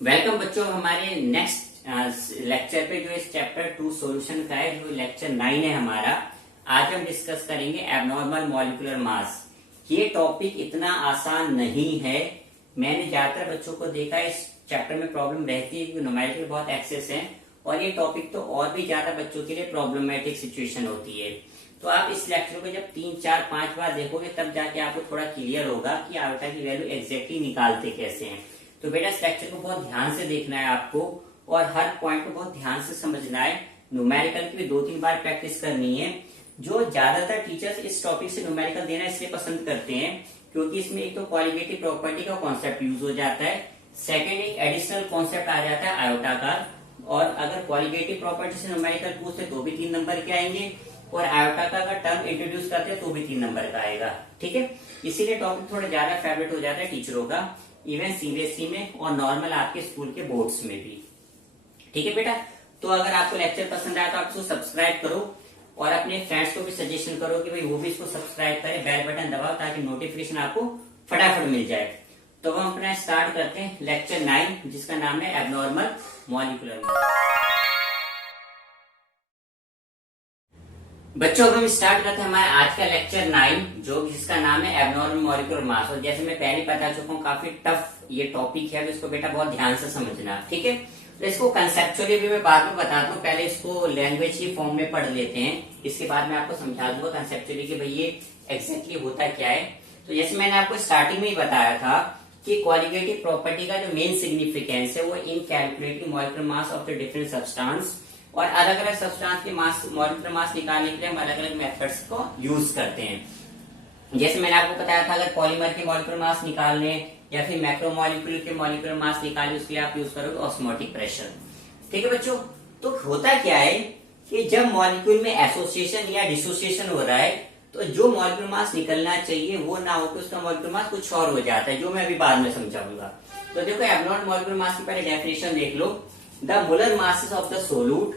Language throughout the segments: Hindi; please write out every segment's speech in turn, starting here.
वेलकम बच्चों, हमारे नेक्स्ट लेक्चर पे जो इस चैप्टर 2 सॉल्यूशन का है, जो लेक्चर 9 है हमारा। आज हम डिस्कस करेंगे एबनॉर्मल मॉलिक्यूलर मास। ये टॉपिक इतना आसान नहीं है। मैंने ज्यादातर बच्चों को देखा इस चैप्टर में प्रॉब्लम रहती है क्योंकि न्यूमेरिकल बहुत एक्सेस है और ये टॉपिक तो और भी ज्यादा बच्चों के लिए प्रॉब्लमेटिक सिचुएशन होती है। तो आप इस लेक्चर को जब 3, 4, 5 बार देखोगे तब जाके आपको थोड़ा क्लियर होगा कि आयोटा की वैल्यू एग्जैक्टली निकालते कैसे हैं। तो बेटा इस लेक्चर को बहुत ध्यान से देखना है आपको और हर पॉइंट को बहुत ध्यान से समझना है। न्यूमेरिकल की भी 2-3 बार प्रैक्टिस करनी है। जो ज्यादातर टीचर्स इस टॉपिक से न्यूमेरिकल देना इसलिए पसंद करते हैं क्योंकि इसमें एक तो क्वालिटेटिव प्रॉपर्टी का कॉन्सेप्ट यूज हो जाता है, सेकेंड एक एडिशनल कॉन्सेप्ट आ जाता है आयोटा का। और अगर क्वालिटेटिव प्रॉपर्टी से न्यूमेरिकल पूछते तो भी 3 नंबर के आएंगे और आयोटा का अगर टर्म इंट्रोड्यूस करते हैं तो भी 3 नंबर का आएगा। ठीक है, इसीलिए टॉपिक थोड़ा ज्यादा फेवरेट हो जाता है टीचरों का, इवन सीबीएसई में और नॉर्मल आपके स्कूल के बोर्ड्स में भी। ठीक है बेटा, तो अगर आपको लेक्चर पसंद आया तो आप इसको सब्सक्राइब करो और अपने फ्रेंड्स को भी सजेशन करो कि भाई वो भी इसको सब्सक्राइब करें, बेल बटन दबाओ ताकि नोटिफिकेशन आपको फटाफट मिल जाए। तो हम अपना स्टार्ट करते हैं लेक्चर 9 जिसका नाम है एबनॉर्मल मॉलिक्यूलर मास। बच्चों अब हम स्टार्ट करते हैं हमारा आज का लेक्चर 9 जो जिसका नाम है एबनॉर्मल मॉलिक्यूलर मास। और जैसे मैं पहले बता चुका हूँ काफी टफ ये टॉपिक है, तो इसको बेटा बहुत ध्यान से समझना। ठीक है, तो इसको कंसेप्चुअली भी मैं बाद में बताता हूँ, पहले इसको लैंग्वेज की फॉर्म में पढ़ लेते हैं, इसके बाद मैं आपको समझा दूंगा कंसेप्चुअली कि भाई ये एग्जैक्टली होता क्या है। तो जैसे मैंने आपको स्टार्टिंग में ही बताया था कि क्वालिटेटिव प्रॉपर्टी का जो मेन सिग्निफिकेंस है वो इन calculating molecular mass of the different substance, और अलग अलग सब्सटेंस के मास मॉलिक्यूलर मास निकालने के लिए हम अलग अलग मेथड्स को यूज करते हैं। जैसे मैंने आपको बताया था अगर पॉलीमर के मॉलिक्यूलर मास निकालने या फिर मैक्रोमोलिक्यूल के मॉलिक्यूलर मास निकालने उसके लिए आप यूज करोगे ऑस्मोटिक प्रेशर। ठीक है बच्चों, तो होता क्या है कि जब मॉलिक्यूल में एसोसिएशन या डिसोसिएशन हो रहा है तो जो मॉलिक्यूलर मास निकलना चाहिए वो ना होकर उसका मॉलिक्यूलर मास कुछ और हो जाता है, जो मैं अभी बाद में समझाऊंगा। तो देखो एबनॉर्मल मॉलिक्यूलर मास की पहले डेफिनेशन देख लो। The molar masses of the solute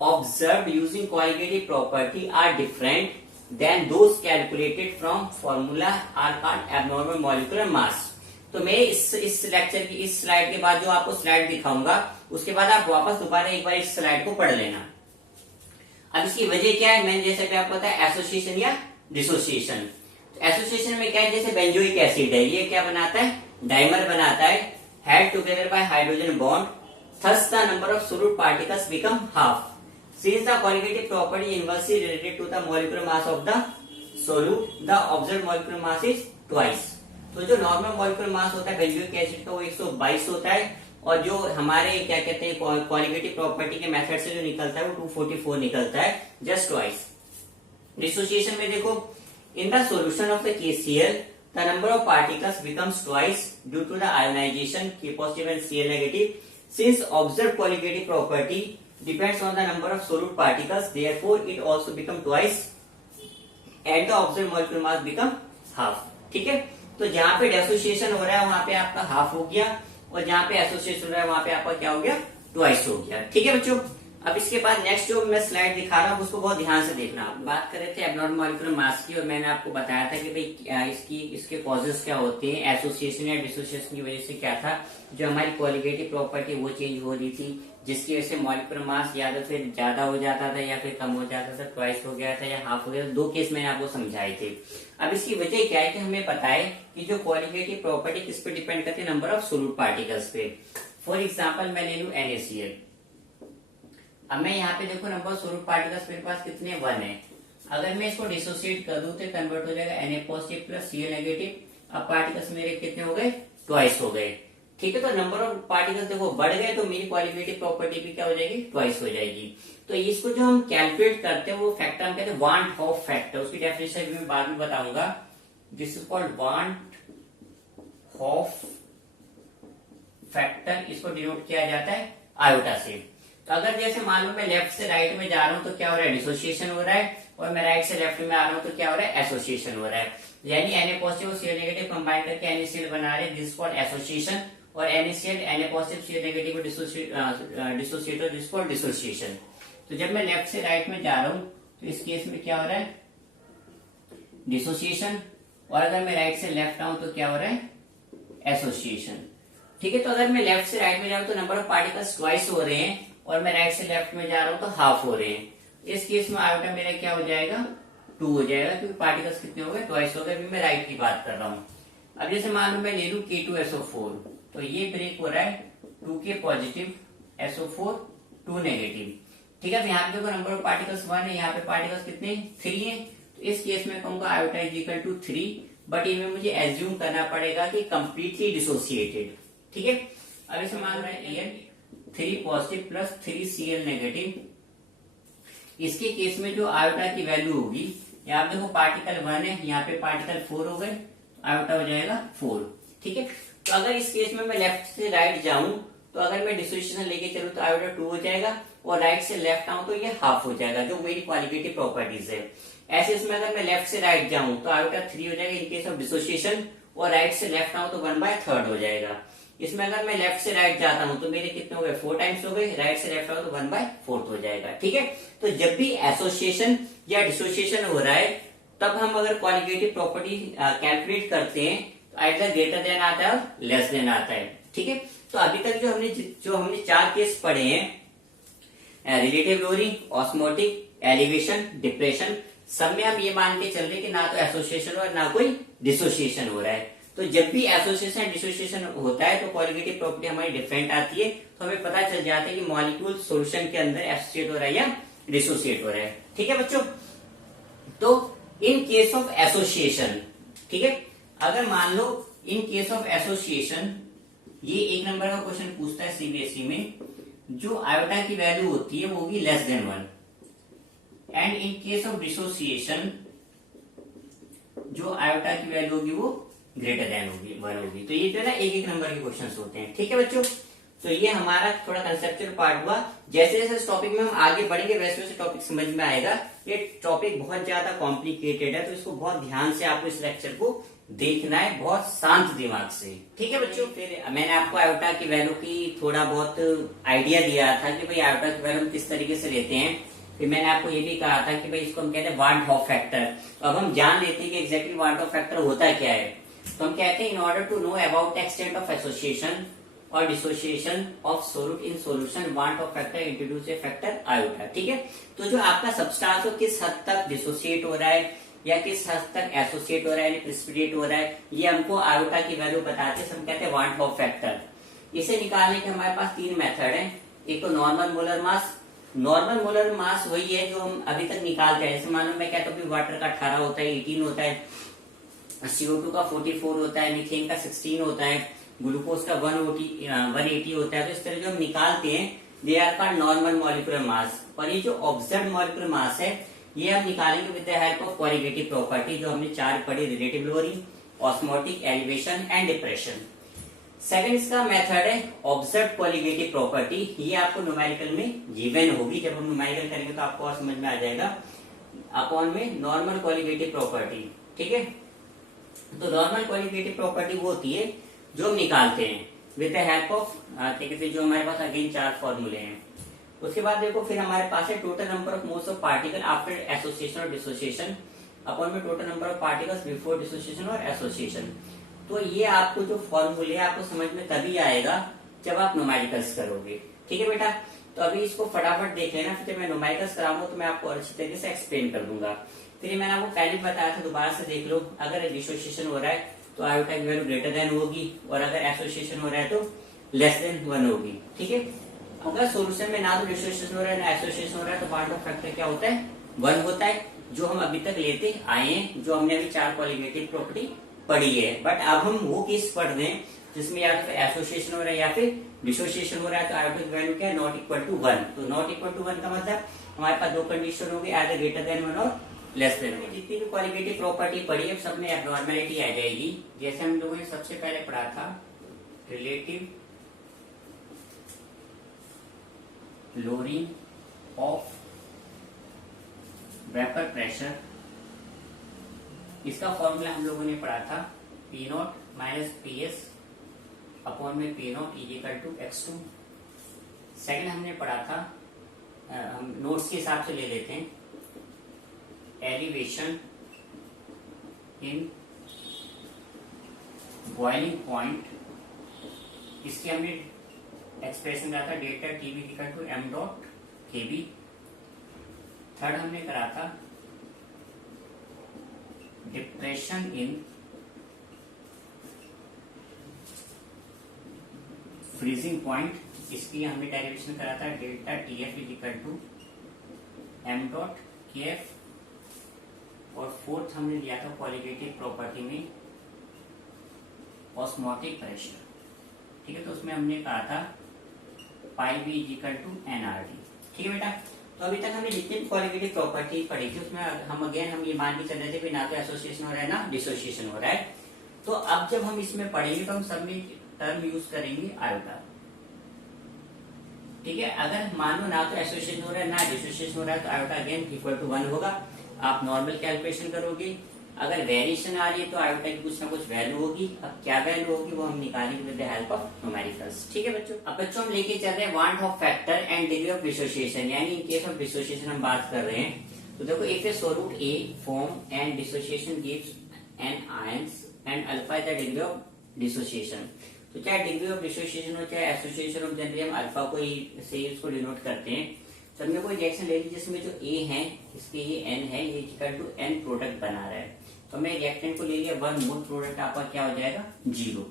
observed using qualitative property are different than those calculated from formula are called abnormal molecular mass। तो मैं इस लेक्चर की इस स्लाइड के बाद जो आपको स्लाइड दिखाऊंगा उसके बाद आप वापस दोबारा एक बार इस स्लाइड को पढ़ लेना। अब इसकी वजह क्या है, मैंने जैसे कि आपको पता है एसोसिएशन या डिसोसिएशन। तो एसोसिएशन में क्या है, जैसे बेंजोइक एसिड है, ये क्या बनाता है, डाइमर बनाता है, held together by hydrogen bond, thus the number of solute particles become half. Since the qualitative property is inversely related to the molecular mass of the solute, the observed molecular mass is twice. तो जो नॉर्मल मॉलिक्यूलर मास होता है बेंजोइक एसिड का वो 122 होता है और जो हमारे क्या कहते हैं क्वालिटेटिव प्रॉपर्टी के मेथड से जो निकलता है वो 244 निकलता है, जस्ट ट्वाइस। डिसोसिएशन में देखो in the solution of the KCl the number of particles becomes twice due to the ionization K positive and Cl negative. Since observed qualitative property depends on the number of solute particles, therefore it also become twice and the observed molecular mass become half। ठीक है, तो जहां पे डिसोसिएशन हो रहा है वहां पे आपका हाफ हो गया और जहां पे एसोसिएशन हो रहा है वहां पे आपका क्या हो गया, ट्वाइस हो गया। ठीक है बच्चों, अब इसके बाद नेक्स्ट जो मैं स्लाइड दिखा रहा हूँ उसको बहुत ध्यान से देखना। बात कर रहे थे एबनॉर्मल मॉलिक्यूलर मास की और मैंने आपको बताया था कि भाई इसके कॉजेस क्या होते हैं, एसोसिएशन या डिसोसिएशन की वजह से क्या था, जो हमारी क्वालिटेटिव प्रॉपर्टी वो चेंज हो रही थी जिसकी वजह से मॉलिक्यूलर मास या तो फिर ज्यादा हो जाता था या फिर कम हो जाता था, ट्वाइस हो गया था या हाफ हो गया था। 2 केस मैंने आपको समझाए थे। अब इसकी वजह क्या है कि हमें पता है कि जो क्वालिटेटिव प्रॉपर्टी किस पे डिपेंड करती है, नंबर ऑफ सोल्यूट पार्टिकल्स पे। फॉर एग्जाम्पल मैं ले लू NaCl। अब मैं यहाँ पे देखो नंबर ऑफ सोल्यूट पार्टिकल्स मेरे पास कितने, 1 है। अगर मैं इसको डिसोसिएट कर दूं तो कन्वर्ट हो जाएगा Na positive plus Cl negative. अब पार्टिकल्स मेरे कितने हो गए, ट्वाइस हो गए। ठीक है, तो नंबर ऑफ पार्टिकल्स देखो बढ़ गए तो मेरी क्वालिटेटिव प्रॉपर्टी भी क्या हो जाएगी, ट्वाइस हो जाएगी। तो इसको जो हम कैलकुलेट करते हैं वो फैक्टर हम कहते हैं वान हॉफ फैक्टर। उसकी डेफिनेशन भी मैं बाद में बताऊंगा। This is called one half factor, इसको डिनोट किया जाता है आयोटा से। तो अगर जैसे मान लो मैं लेफ्ट से राइट में जा रहा हूं तो क्या हो रहा है, डिसोसिएशन हो रहा है, और मैं राइट से लेफ्ट में आ रहा हूं तो क्या हो रहा है, एसोसिएशन हो रहा है। यानी Na पॉजिटिव और Cl नेगेटिव कंबाइन करके NaCl बना रहे, दिस कॉल्ड एसोसिएशन, और NaCl Na positive Cl negative डिसोसिएटर, this called dissociation. तो जब मैं लेफ्ट से राइट में जा रहा हूं तो इस केस में क्या हो रहा है, डिसोसिएशन, और अगर मैं राइट से लेफ्ट आऊं तो क्या हो रहा है, एसोसिएशन। ठीक है। तो अगर मैं लेफ्ट से राइट में जाऊँ तो नंबर ऑफ पार्टिकल्स ट्वाइस हो रहे हैं, और मैं राइट से लेफ्ट में जा रहा हूँ तो हाफ हो रहे हैं। इस केस में आयोटा मेरा क्या हो जाएगा, 2 हो जाएगा, क्योंकि पार्टिकल्स कितने हो गए, ट्वाइस हो गए। अभी मैं राइट की बात कर रहा हूँ। अब जैसे मान लो मैं ले लू K2SO4, तो ये ब्रेक हो रहा है 2K पॉजिटिव SO4 2 नेगेटिव। ठीक है। तो यहाँ पे देखो नंबर ऑफ पार्टिकल्स 1 है, यहाँ पे पार्टिकल्स कितने 3 है। तो इस केस में कहूंगा iota is equal to 3, but इनमें मुझे एज्यूम करना पड़ेगा कि कंप्लीटली डिसोसिएटेड। ठीक है। अब इसे मान रहे हैं 3 पॉजिटिव प्लस 3 Cl नेगेटिव। इसके केस में जो आयोटा की वैल्यू होगी, यहाँ पे देखो पार्टिकल 1 है, यहाँ पे पार्टिकल 4 हो गए, आयोटा हो जाएगा 4। ठीक है। तो अगर इस केस में मैं लेफ्ट से राइट जाऊं, तो अगर मैं डिसोसिएशन लेके चलूं तो आयोटा 2 हो जाएगा, और राइट से लेफ्ट आऊं तो ये हाफ हो जाएगा, जो मेरी क्वालिटेटिव प्रॉपर्टीज है। ऐसे इसमें अगर मैं लेफ्ट से राइट जाऊं तो आयोटा 3 हो जाएगा इन केस ऑफ डिसोसिएशन, और राइट से लेफ्ट आऊं तो 1/3 हो जाएगा। इसमें अगर मैं लेफ्ट से राइट जाता हूं तो मेरे कितने हो गए, 4 टाइम्स हो गए, राइट से लेफ्ट आऊं तो 1/4 हो जाएगा। ठीक है। तो जब भी एसोसिएशन या डिसोसिएशन हो रहा है, तब हम अगर क्वालिटेटिव प्रॉपर्टी कैलकुलेट करते हैं तो आइदर ग्रेटर देन आता है और लेस देन आता है। ठीक है। तो अभी तक जो हमने 4 केस पढ़े हैं, relative lowering, osmotic, elevation, depression, सब में हम ये मान के चल रहे कि ना तो एसोसिएशन हो रहा है ना कोई डिसोसिएशन हो रहा है। तो जब भी एसोसिएशन डिसोसिएशन होता है तो क्वालिटेटिव प्रॉपर्टी हमारी डिफरेंट आती है, तो हमें पता चल जाता है कि मॉलिक्यूल सॉल्यूशन के अंदर एसोसिएट हो रहा है या डिसोसिएट हो रहा है। ठीक है बच्चों। तो इन केस ऑफ एसोसिएशन, ठीक है, अगर मान लो इन केस ऑफ एसोसिएशन, ये 1 नंबर का क्वेश्चन पूछता है सीबीएसई में, जो आयोटा की वैल्यू होती है वो होगी less than 1, and in case of dissociation जो आयोटा की वैल्यू होगी वो ग्रेटर देन होगी 1 होगी। तो ये जो है ना 1-1 नंबर के क्वेश्चन होते हैं। ठीक है बच्चों। तो ये हमारा थोड़ा कंसेप्चुअल पार्ट हुआ। जैसे जैसे इस टॉपिक में हम आगे बढ़ेंगे वैसे वैसे टॉपिक समझ में आएगा। ये टॉपिक बहुत ज्यादा कॉम्प्लिकेटेड है, तो इसको बहुत ध्यान से आपको इस लेक्चर को देखना है, बहुत शांत दिमाग से। ठीक है बच्चों। फिर मैंने आपको आयोटा की वैल्यू की थोड़ा बहुत आइडिया दिया था कि भाई आयोटा की वैल्यू हम किस तरीके से लेते हैं। फिर मैंने आपको ये भी कहा था कि भाई इसको हम कहते हैं वान हॉफ फैक्टर। अब हम जान लेते हैं कि एग्जैक्टली वान हॉफ फैक्टर होता क्या है। तो हम कहते हैं in order to know about the extent of association और dissociation of solute in solution, van't Hoff factor introduce a factor iota. ठीक है। तो जो आपका सबस्टांस हो किस हद तक डिसोसिएट हो रहा है या किस हद तक एसोसिएट हो रहा है, प्रेसिपिटेट हो रहा है, ये हमको आयोटा की वैल्यू बताते हैं। हम कहते हैं वांट ऑफ फैक्टर। इसे निकालने के हमारे पास 3 मेथड है। एक तो normal molar mass. Normal molar mass वही है जो हम अभी तक निकालते हैं। जैसे मान लो मैं कहता हूँ वाटर का 18 होता है, 18 होता है, CO2 का 44 होता है, मीथेन का 16 होता है, ग्लूकोज का 180 होता है। तो इस तरह जो हम निकालते हैं they are called normal molecular mass. और ये जो ऑब्जर्व्ड मॉलिक्यूलर मास है ये हम निकालेंगे with the help of qualitative property जो हमने 4 पढ़ी, relative lowering, osmotic, elevation and depression. Second इसका मेथड है ऑब्जर्व्ड क्वालिटेटिव प्रॉपर्टी। ये आपको न्यूमेरिकल में गिवन होगी, जब हम न्यूमेरिकल करेंगे तो आपको और समझ में आ जाएगा। अपॉन में नॉर्मल क्वालिटेटिव प्रॉपर्टी। ठीक है। तो नॉर्मल क्वालिटेटिव प्रॉपर्टी वो होती है जो हम निकालते हैं विद द हेल्प ऑफ, ठीक है, जो हमारे पास अगेन 4 फॉर्मूले हैं। उसके बाद देखो फिर हमारे पास है total number of moles of particle after association और डिसोसिएशन अपॉन में total number of particles before dissociation और एसोसिएशन। तो ये आपको जो फॉर्मूले आपको समझ में तभी आएगा जब आप न्यूमेरिकल्स करोगे। ठीक है बेटा। तो अभी इसको फटाफट देख लेना, फिर जब मैं न्यूमेरिकल्स कराऊंगा तो मैं आपको अच्छी तरीके से एक्सप्लेन कर दूंगा। फिर मैंने आपको पहले बताया था, दोबारा से देख लो। अगर डिसोसिएशन हो रहा है तो आयोटा की वैल्यू ग्रेटर देन होगी, और अगर एसोसिएशन हो रहा है तो लेस देन 1 होगी। ठीक है। अगर सोल्यूशन में ना तो डिसोसिएशन हो रहा है ना एसोसिएशन हो रहा है तो वांट ऑफ फैक्टर क्या होता है, 1 होता है, जो हम अभी तक लेते आए हैं, जो हमने अभी 4 क्वालिटेटिव प्रॉपर्टी पढ़ी है। बट अब हम वो केस पढ़ रहे हैं जिसमें या तो एसोसिएशन हो रहा है या फिर डिसोसिएशन हो रहा है। तो आयोटा की वैल्यू क्या है, नॉट इक्वल टू 1। तो नॉट इक्वल टू 1 का मतलब हमारे पास 2 कंडीशन होगी, आइदर ग्रेटर देन 1 और लेस देन 1। जितनी भी क्वालिटेटिव प्रॉपर्टी पढ़ी है सब में एब्नॉर्मेलिटी आ जाएगी। जैसे हम लोगों ने सबसे पहले पढ़ा था relative lowering of vapour pressure. इसका फॉर्मूला हम लोगों ने पढ़ा था P0 माइनस PS अपॉन में P0 equal to X2। Second हमने पढ़ा था, हम नोट्स के हिसाब से ले लेते हैं, एलिवेशन इन बॉइलिंग पॉइंट इसकी हमने एक्सप्रेशन करा था delta TB equal to M dot KB. Third हमने करा था डिप्रेशन इन फ्रीजिंग पॉइंट, इसकी हमने डेरिवेशन करा था delta T F is equal to M dot K F. और फोर्थ हमने लिया था क्वालिटेटिव प्रॉपर्टी में ऑस्मोटिक प्रेशर, ठीक है। तो उसमें हमने कहा था pi B is equal to N R T, ठीक है बेटा। तो अभी तक हमने जितनी क्वालिटेटिव प्रॉपर्टी पढ़ी थी उसमें हम ये मान के चल रहे थे कि ना तो एसोसिएशन हो रहा है ना डिसोसिएशन हो रहा है। तो अब जब हम इसमें पढ़ेंगे तो हम सब में टर्म यूज करेंगे आयोटा, ठीक है। अगर मान लो ना तो एसोसिएशन हो रहा है ना डिसोसिएशन हो रहा है तो आयोटा अगेन इक्वल टू 1 होगा। आप नॉर्मल कैलकुलेशन करोगे, अगर वेरिएशन आ रही है तो आयोटा की कुछ ना कुछ वैल्यू होगी। अब क्या वैल्यू होगी वो हम निकालेंगे with the help of numericals, ठीक है बच्चों। अब बच्चों हम लेके चल रहे हैं want Hoff factor and degree of dissociation, यानी इन केस ऑफ डिसोसिएशन हम बात कर रहे हैं। तो देखो if a solute a form and dissociation gives n ions and alpha is the degree of dissociation. तो चाहे डिग्री ऑफ डिसोसिएशन हो चाहे एसोसिएशन हो, जनरली हम अल्फा को ही से इसको डिनोट करते हैं। तो हमने कोई रिएक्शन ले ली जिसमें जो ए है इसके ये एन है, ये इक्वल टू एन प्रोडक्ट बना रहा है। तो हमने रिएक्टेंट को ले लिया 1 मोल, प्रोडक्ट आपका क्या हो जाएगा 0।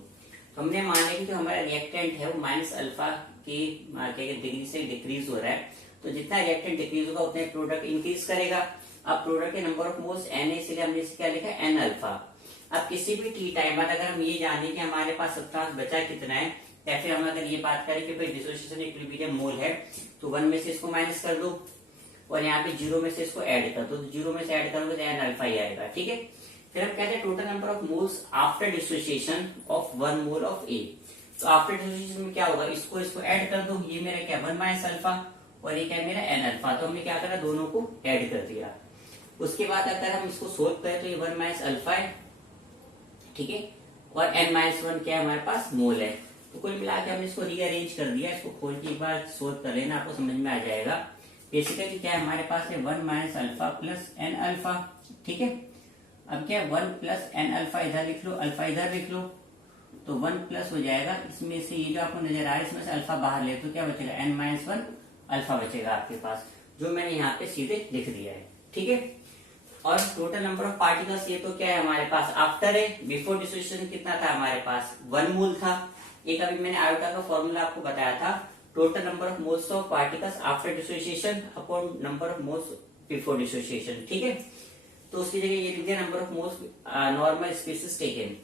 तो हमने मान लिया कि जो हमारा रिएक्टेंट है वो माइनस अल्फा की डिग्री से डिक्रीज हो रहा है। तो जितना रिएक्टेंट डिक्रीज होगा उतना प्रोडक्ट इंक्रीज करेगा। अब प्रोडक्ट के नंबर ऑफ मोल्स एन है, इसलिए हमने क्या लिखा एन अल्फा। अब किसी भी टी टाइम बाद अगर हम ये जाने कि हमारे पास सब्सटेंस बचा कितना है, या फिर हम अगर ये बात करें कि भाई डिसोसिएशन इक्विलिब्रियम मोल है तो 1 में से इसको माइनस कर दो और यहाँ पे 0 में से इसको ऐड कर दो। तो 0 में से ऐड करोगे तो एन अल्फा ही आएगा, ठीक है। फिर हम कहते हैं total number of moles after dissociation of 1 mole of A. तो आफ्टर डिसोसिएशन में क्या होगा, इसको ऐड कर दो। ये मेरा क्या 1 माइनस अल्फा और ये क्या मेरा एन अल्फा। तो हमने क्या करा दोनों को ऐड कर दिया। उसके बाद अगर हम इसको सोल्व करें तो ये 1 माइनस अल्फा है, ठीक है, और n माइनस 1 क्या है हमारे पास मोल है। तो कुल मिला के हमने इसको रीअरेंज कर दिया। इसको खोल के एक बार सोल्व कर लेना, आपको समझ में आ जाएगा। बेसिकली क्या है हमारे पास है 1 minus alpha plus N alpha, ठीक है। अब क्या है 1 प्लस एन अल्फा इधर लिख लो, अल्फा इधर लिख लो, तो 1 प्लस हो जाएगा। इसमें से ये जो आपको नजर आ रहा है इसमें से अल्फा बाहर ले तो क्या बचेगा n माइनस 1 अल्फा बचेगा आपके पास, जो मैंने यहाँ पे सीधे लिख दिया है, ठीक है। और टोटल नंबर ऑफ पार्टिकल्स ये तो क्या है हमारे पास आफ्टर है। बिफोर डिसोसिएशन कितना था हमारे पास 1 मोल था। एक अभी मैंने आयोटा का फॉर्मूला आपको बताया था, total number of moles of particles after dissociation upon number of moles before dissociation, ठीक है। तो उसकी जगह ये लिख दिया number of moles normal species taken.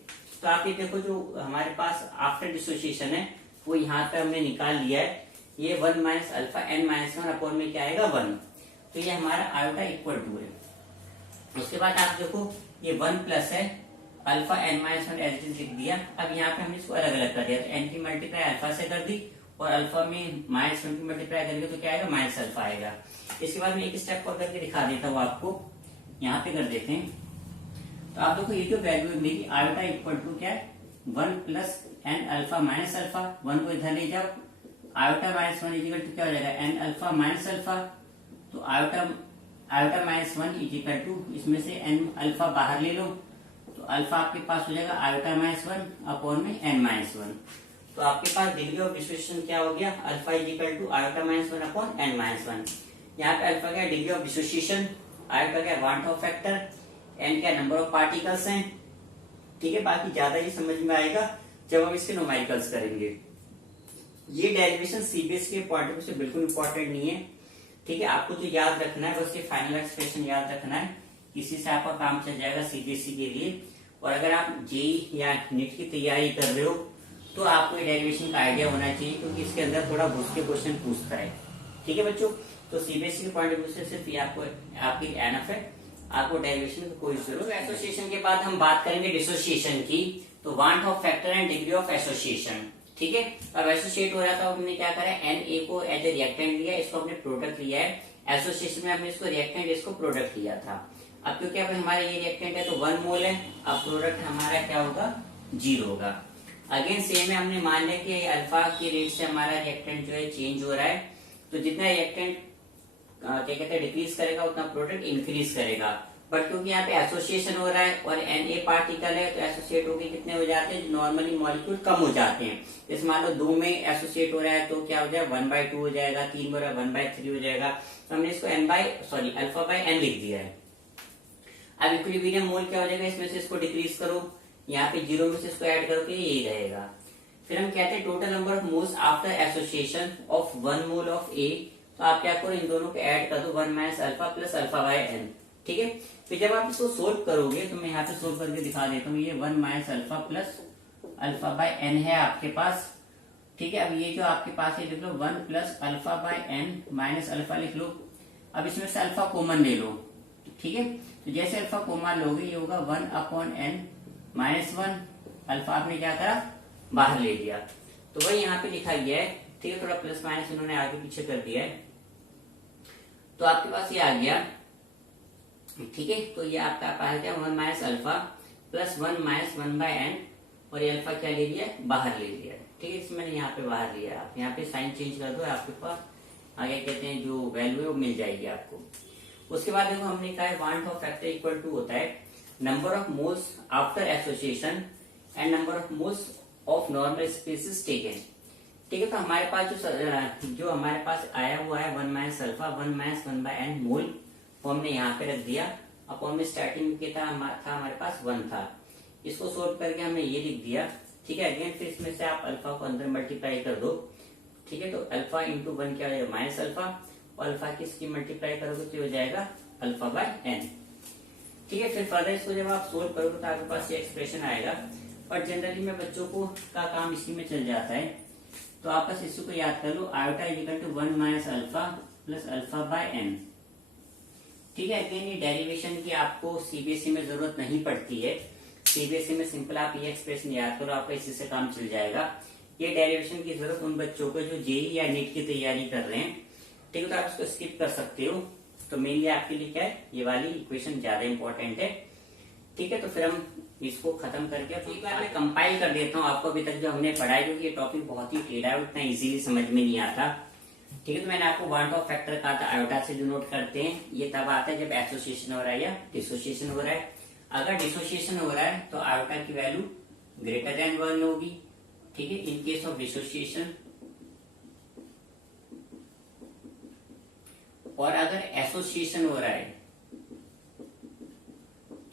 तो आप ये देखो जो हमारे पास आफ्टर डिसोसिएशन है वो यहाँ पे हमने निकाल लिया है। ये 1 minus alpha N minus 1 upon में क्या आएगा 1। तो ये हमारा आयोटा इक्वल टू है। उसके बाद आप देखो ये 1 प्लस है alpha N minus 1 as it लिख दिया। अब यहाँ पे हमने इसको अलग अलग कर दिया। तो एन की मल्टीप्लाई अल्फा से कर दी और अल्फा में माइनस 1 की मल्टीप्लाई करेंगे तो क्या आएगा माइनस अल्फा आएगा। इसके बाद में एक स्टेप और करके दिखा देता हूँ आपको, यहाँ पे कर देते हैं। तो आप देखो ये जो वैल्यू मेरी आयोटा इक्वल टू क्या है 1 plus N alpha minus alpha, 1 को इधर ले जाओ, आयोटा माइनस 1 इक्वल टू क्या हो जाएगा एन अल्फा माइनस अल्फा। तो आयोटा माइनस 1 इक्वल टू इसमें से एन अल्फा बाहर ले लो तो अल्फा आपके पास हो जाएगा आयोटा माइनस 1 अपॉन में एन माइनस 1। तो आपके पास डिग्री ऑफ डिसोसिएशन क्या हो गया alpha is equal to iota minus 1 upon N minus 1। यहाँ पे अल्फा क्या डिग्री ऑफ डिसोसिएशन, आयोटा क्या वांट ऑफ फैक्टर, एन क्या नंबर ऑफ पार्टिकल्स हैं, ठीक है। बाकी ज्यादा ये समझ में आएगा जब हम इसके न्यूमेरिकल्स करेंगे। ये डेरिवेशन सीबीएसई के पॉइंट ऑफ व्यू से बिल्कुल इंपॉर्टेंट नहीं है, ठीक है। आपको जो याद रखना है बस ये फाइनल एक्सप्रेशन याद रखना है, इसी से आपका काम चल जाएगा सीबीएसई के लिए। और अगर आप जेई या नीट की तैयारी कर रहे हो तो आपको ये डेरिवेशन का आइडिया होना चाहिए, क्योंकि इसके अंदर थोड़ा घुस के क्वेश्चन पूछता है, ठीक है बच्चों। तो सीबीएसई के पॉइंट ऑफ व्यू से सिर्फ ये आपको आपकी एनफ है, आपको डेरिवेशन की कोई जरूरत। एसोसिएशन के बाद हम बात करेंगे डिसोसिएशन की। तो want Hoff factor and degree of association, ठीक है। अब एसोसिएट हो रहा था हमने क्या करा एन ए को एज ए रिएक्टेंट लिया, इसको हमने प्रोडक्ट लिया है। एसोसिएशन में हमने इसको रिएक्टेंट इसको प्रोडक्ट लिया था। अब क्योंकि अब हमारा ये रिएक्टेंट है तो 1 मोल है, अब प्रोडक्ट हमारा क्या होगा 0 होगा। अगेन सेम है, हमने मान लिया कि अल्फा के रेट से हमारा रिएक्टेंट जो है चेंज हो रहा है। तो जितना रिएक्टेंट क्या कहते हैं डिक्रीज करेगा उतना प्रोडक्ट इंक्रीज करेगा। बट क्योंकि यहाँ पे एसोसिएशन हो रहा है और Na पार्टिकल है तो एसोसिएट होके कितने हो जाते हैं, नॉर्मली मॉलिक्यूल कम हो जाते हैं। जैसे मान लो 2 में एसोसिएट हो रहा है तो क्या हो जाएगा 1/2 हो जाएगा, 3 हो रहा है 1/3 हो जाएगा। तो हमने इसको अल्फा बाय एन लिख दिया है। अब इक्विलिब्रियम मोल क्या हो जाएगा, इसमें से इसको डिक्रीज करो, यहाँ पे 0 में से इसको ऐड करो तो यही रहेगा। फिर हम कहते हैं total number of moles after association of 1 mole of A. तो आप क्या करो, इन दोनों को ऐड कर दो 1 minus alpha plus alpha by N. ठीक है, फिर जब आप इसको सोल्व करोगे तो मैं यहाँ पे सोल्व करके दिखा देता हूँ। ये 1 minus alpha plus alpha by N है आपके पास। ठीक है, अब ये जो आपके पास है लिख लो 1 plus alpha by N minus alpha लिख लो। अब इसमें से अल्फा कॉमन ले लो। ठीक है, तो जैसे अल्फा कॉमन लोगे ये होगा 1/n माइनस 1। अल्फा आपने क्या करा, बाहर ले लिया, तो वही यहाँ पे लिखा गया है। ठीक है, थोड़ा प्लस माइनस इन्होंने आगे पीछे कर दिया है, तो आपके पास ये आ गया। ठीक है, तो ये आपका पास गया 1 minus alpha plus 1 minus 1/n, और ये अल्फा क्या ले लिया, बाहर ले लिया। ठीक है, इसमें यहाँ पे बाहर लिया। आप यहाँ पे साइन चेंज कर दो, आपके पास आगे कहते हैं जो वैल्यू है वो मिल जाएगी आपको। उसके बाद देखो हमने कहा है van't Hoff factor equal to होता है number of moles after association and number of moles of normal species taken. ठीक है, तो हमारे पास जो हमारे पास आया हुआ है 1 माइनस अल्फा 1 माइनस 1/n मोल, वो हमने यहाँ पे रख दिया। अपॉन में स्टार्टिंग में क्या था हमारे पास 1 था, इसको सोल्व करके हमने ये लिख दिया। ठीक है, अगेन फिर इसमें से आप अल्फा को अंदर मल्टीप्लाई कर दो। ठीक है, तो अल्फा इंटू 1 क्या हो जाएगा, माइनस अल्फा, और अल्फा की इसकी मल्टीप्लाई करोगे तो हो जाएगा अल्फा बाय एन। ठीक है, फिर फर्दर इसको जब आप सोल्व करोगे तो आपके पास ये एक्सप्रेशन आएगा। और जनरली में बच्चों को का काम इसी में चल जाता है, तो आप बस इसको याद कर लो, iota is equal to 1 minus alpha plus alpha by N. ठीक है, अगेन ये डेरिवेशन की आपको सीबीएसई में जरूरत नहीं पड़ती है। सीबीएसई में सिंपल आप ये एक्सप्रेशन याद करो, आपका इसी से काम चल जाएगा। ये डेरिवेशन की जरूरत उन बच्चों को जो जेई या नीट की तैयारी कर रहे हैं। ठीक है, तो आप इसको स्किप कर सकते हो। तो मेनली आपके लिए क्या है, ये वाली इक्वेशन ज्यादा इंपॉर्टेंट है। ठीक है, तो फिर हम इसको खत्म करके एक बार मैं कंपाइल कर देता हूँ आपको अभी तक जो हमने पढ़ा है, क्योंकि ये टॉपिक बहुत ही टेढ़ा है, उतना इजीली समझ में नहीं आता। ठीक है, तो मैंने आपको वांट ऑफ फैक्टर कहा था, आयोटा से जो नोट करते हैं ये तब आता है जब एसोसिएशन हो रहा है या डिसोसिएशन हो रहा है। अगर डिसोसिएशन हो रहा है तो आयोटा की वैल्यू ग्रेटर देन 1 होगी। ठीक है, इन केस ऑफ डिसोसिएशन, और अगर एसोसिएशन हो रहा है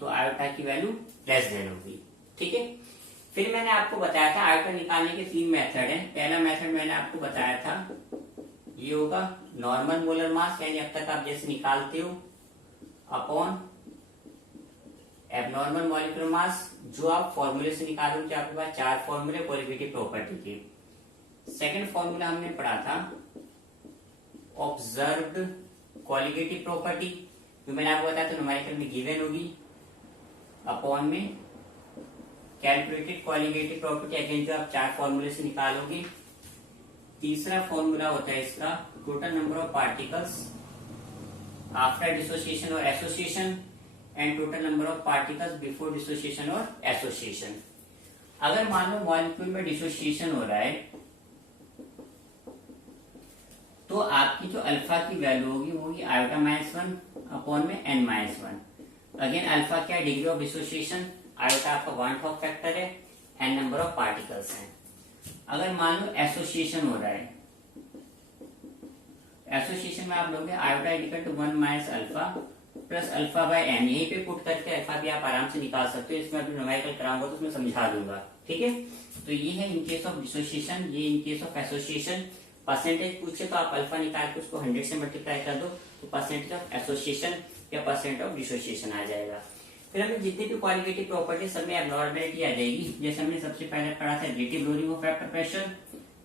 तो आयोटा की वैल्यू लेस देन होगी। ठीक है, फिर मैंने आपको बताया था आयोटा निकालने के 3 मेथड हैं। पहला मेथड मैंने आपको बताया था ये होगा नॉर्मल मोलर मास, यानी अब तक आप जैसे निकालते हो, अपॉन एबनॉर्मल मॉलिक्यूलर मास, जो आप फॉर्मूले से निकालोगे। आपके पास 4 फॉर्मूले कोलिगेटिव प्रॉपर्टी के। सेकंड फॉर्मूला हमने पढ़ा था ऑब्जर्व्ड कोलिगेटिव प्रॉपर्टी, जो मैंने आपको बताया था न्यूमेरिकल में गिवन होगी, अपॉन में कैलकुलेटेड कोलिगेटिव प्रॉपर्टी, अगेन जो आप 4 फॉर्मूले से निकालोगे। तीसरा फॉर्मूला होता है इसका total number of particles after dissociation और association and total number of particles before dissociation और एसोसिएशन। अगर मान लो मॉलिक्यूल में डिसोसिएशन हो रहा है तो आपकी जो अल्फा की वैल्यू होगी वो होगी आयोटा -1 अपॉन में n -1। अगेन अल्फा क्या है, डिग्री ऑफ डिसोसिएशन, आयोटा आपका वांट ऑफ फैक्टर है, n नंबर ऑफ पार्टिकल्स हैं। अगर मान लो एसोसिएशन हो रहा है, एसोसिएशन में आप लोगे iota equal to 1 minus alpha plus alpha by N. यहीं पे पुट करके अल्फा भी आप आराम से निकाल सकते हो, इसमें अभी न्यूमेरिकल कराऊंगा तो उसमें समझा दूंगा। ठीक है, तो ये है इन केस ऑफ डिसोसिएशन, ये in case of association. Percentage पूछे तो आप अल्फा निकाल के उसको 100 से मल्टीप्लाई कर दो तो परसेंटेज ऑफ एसोसिएशन या परसेंट ऑफ डिसोसिएशन आ जाएगा। फिर हमें जितनी भी क्वालिटेटिव प्रॉपर्टी सब में एब्नॉर्मलिटी आ जाएगी। जैसे हमने सबसे पहले पढ़ा था relative lowering of vapour pressure,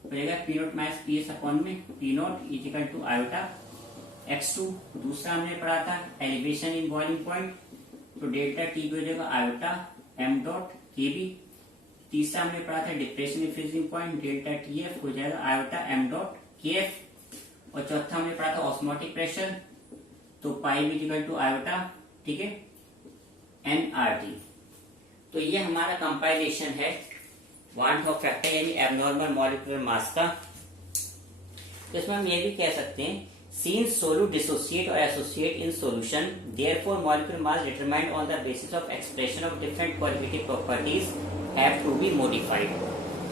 हो जाएगा P naught minus P S upon में P naught is equal to iota x2। दूसरा हमने पढ़ा था एलिवेशन इन बॉइलिंग पॉइंट, तो डेल्टा टी हो जाएगा iota m dot K B. तीसरा हमने पढ़ा था depression in freezing point, delta T F हो जाएगा iota m dot K F. और चौथा हमने पढ़ा था ऑस्मोटिक प्रेशर, तो पाई भी इक्वल टू आयोटा, ठीक है, nRT। तो ये हमारा कंपाइलेशन है वांट ऑफ फैक्टर यानी एबनॉर्मल मॉलिक्यूलर मास का। तो इसमें हम ये भी कह सकते हैं Since solute dissociate or associate in solution, therefore molecular mass determined on the basis of expression of different qualitative properties have to be modified.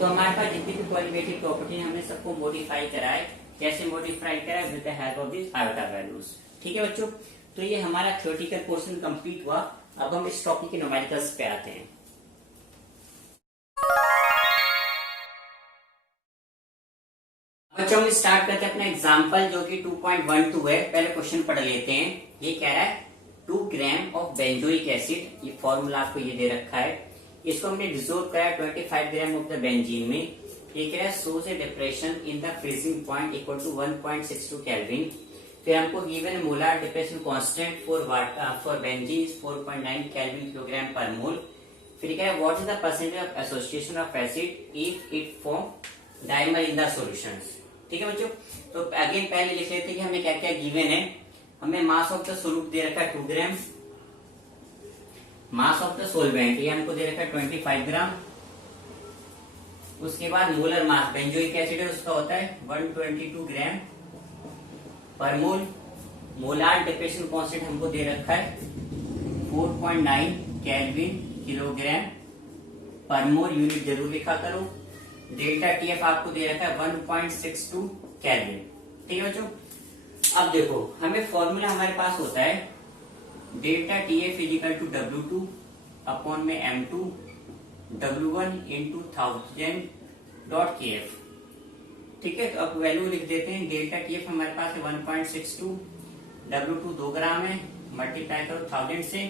तो हमारे पास जितनी भी क्वालिटेटिव प्रॉपर्टी हमने सबको मॉडिफाई करा है. कैसे मॉडिफाई करा है? With the help of this iota values. ठीक है बच्चों, तो ये हमारा थ्योरेटिकल पोर्शन कंप्लीट हुआ. अब हम इस टॉपिक के न्यूमेरिकल्स पे आते हैं. बच्चों हम स्टार्ट करते हैं अपना एग्जांपल जो कि 2.12 है. पहले क्वेश्चन पढ़ लेते हैं. ये कह रहा है 2 ग्राम ऑफ बेंजोइक एसिड. ये फॉर्मूला आपको ये दे रखा है. इसको हमने डिसोल्व कराया 25 ग्राम ऑफ द बेंजीन में. ये कह रहा है shows a depression in the freezing point equal to 1.62 kelvin. फिर हमको given molar depression constant for benzene 4.9 kelvin kilogram पर मोल. फिर कह रहा है what is the percentage of association of acid if it form dimer in the solutions. ठीक है बच्चों, तो अगेन पहले लिख लेते हैं कि हमें क्या क्या गिवन है. हमें मास ऑफ द सोल्यूट दे रखा है 2 ग्राम. मास ऑफ द सोलवेंट ये हमको दे रखा है 25 ग्राम. उसके बाद मोलर मास बेंजोइक एसिड है उसका होता है 122 ग्राम पर मोल. मोलार डिप्रेशन कांस्टेंट हमको दे रखा है 4.9 केल्विन किलोग्राम पर मोल. यूनिट जरूर लिखा करो. डेल्टा टीएफ आपको दे रखा है 1.62 केल्विन. ठीक है बच्चों, अब देखो हमें फॉर्मूला हमारे पास होता है delta TF equal to W2 upon में M2 W1 into 1000 dot KF. ठीक है, तो अब वैल्यू लिख देते हैं. डेल्टा टीएफ हमारे पास है 1.62, W2 2 ग्राम है, मल्टीप्लाई करो 1000 से.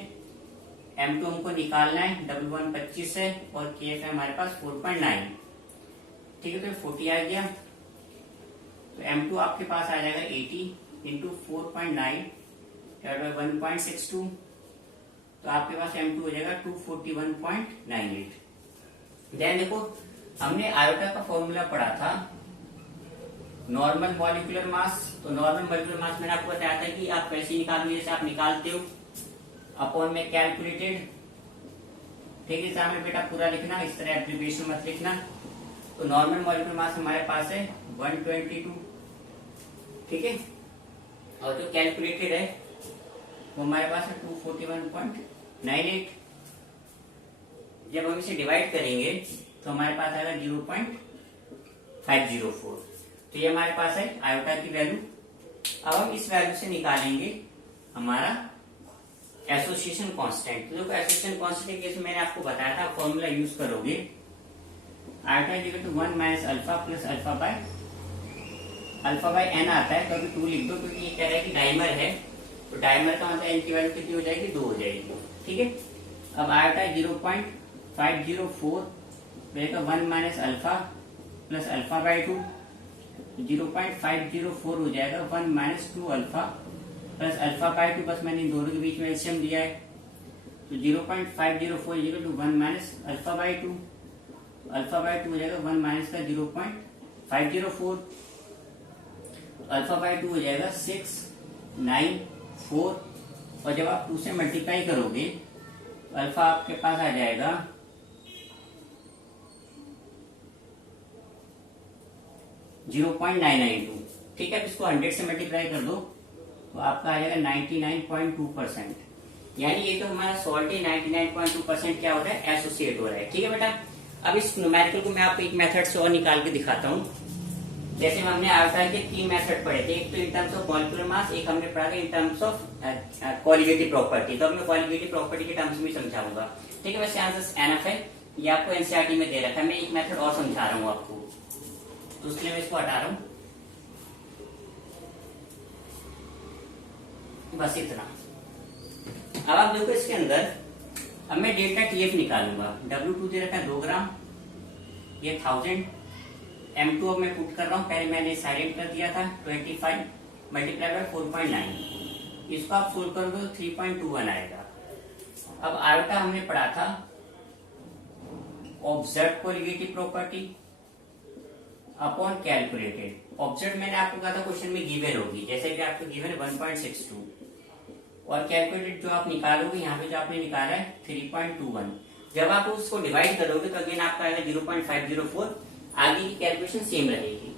M2 हमको निकालना है, W1 25 है और KF है हमारे पास 4.9. ठीक है, तो 40 आ गया. तो M2 आपके पास आ जाएगा 80 इंटू 4.9 1.62. तो आपके पास M2 हो जाएगा 241.98. देन देखो हमने आयोटा का फॉर्मूला पढ़ा था नॉर्मल मॉलिक्यूलर मास. तो नॉर्मल मॉलिक्यूलर मास मैंने आपको बताया था कि आप कैसे निकालोगे, जैसे आप निकालते हो अपॉन में कैलकुलेटेड. ठीक है, सामने बेटा पूरा लिखना, इस तरह एब्रिविएशन मत लिखना. तो नॉर्मल मॉलिक्यूलर मास हमारे पास है 122. ठीक है, और जो कैलकुलेटेड है वो हमारे पास है 241.98. जब हम इसे डिवाइड करेंगे तो हमारे पास आएगा 0.504. तो ये हमारे पास है आयोटा की वैल्यू. अब हम इस वैल्यू से निकालेंगे हमारा एसोसिएशन कांस्टेंट. तो एसोसिएशन कांस्टेंट के केस में मैंने आपको बताया था, फॉर्मूला यूज करोगे iota equal to 1 minus alpha plus alpha by N आता है. तो अभी 2 लिख दो क्योंकि ये कह रहा है कि डाइमर है. तो डाइमर का मतलब एन की वैल्यू कितनी हो जाएगी? 2 हो जाएगी. ठीक है, अब आयोटा 0.504 रहेगा 1 minus alpha plus alpha by 2. 0.504 हो जाएगा 1 minus 2 alpha plus alpha by 2. बस मैंने इन दोनों के बीच में एलसीएम दिया है. तो 0.504 equal to 1 minus alpha by 2. Alpha by 2 हो जाएगा 1 माइनस का 0.504. अल्फा बाय 2 हो जाएगा 694. और जब आप 2 से मल्टीप्लाई करोगे तो अल्फा आपके पास आ जाएगा 0.992. ठीक है, अब इसको 100 से मल्टीप्लाई कर दो तो आपका आ जाएगा 99.2%. यानी ये तो हमारा सॉल्ट ही 99.2% क्या हो रहा है? एसोसिएट हो रहा है. ठीक है बेटा, अब इस न्यूमेरिकल को मैं आपको एक मेथड से और निकाल के दिखाता हूँ. जैसे हमने आयोटा के 3 मेथड पढ़े थे. एक तो in terms of molecular mass, एक हमने पढ़ा था in terms of qualitative property. तो मैं क्वालिटेटिव प्रॉपर्टी के टर्म्स में समझाऊंगा. ठीक है, वैसे आंसर एनएफ है. ये आपको एनसीईआरटी में दे रखा है. मैं एक मेथड और समझा रहा हूँ आपको, तो उसके लिए मैं इसको हटा रहा हूँ. बस इतना. अब आप देखो इसके अंदर अब मैं डेल्टा टीएफ निकालूंगा. W2 दे रखा है 2 ग्राम, ये 1000. M2 अब मैं पुट कर रहा हूँ. पहले मैंने साइलेंट कर दिया था 25 मल्टीप्लाई बाय 4.9. इसको आप सोल्व करोगे तो 3.21 आएगा. अब आयोटा हमने पढ़ा था observe colligative property upon calculated. Observe मैंने आपको कहा था क्वेश्चन में गिवन होगी, जैसे कि आपको गिवन है 1.62 और कैलकुलेटेड जो आप निकालोगे यहाँ पे जो आपने निकाला है 3.21. जब आप उसको डिवाइड करोगे तो अगेन आपका आएगा 0.504. आगे की कैलकुलेशन सेम रहेगी.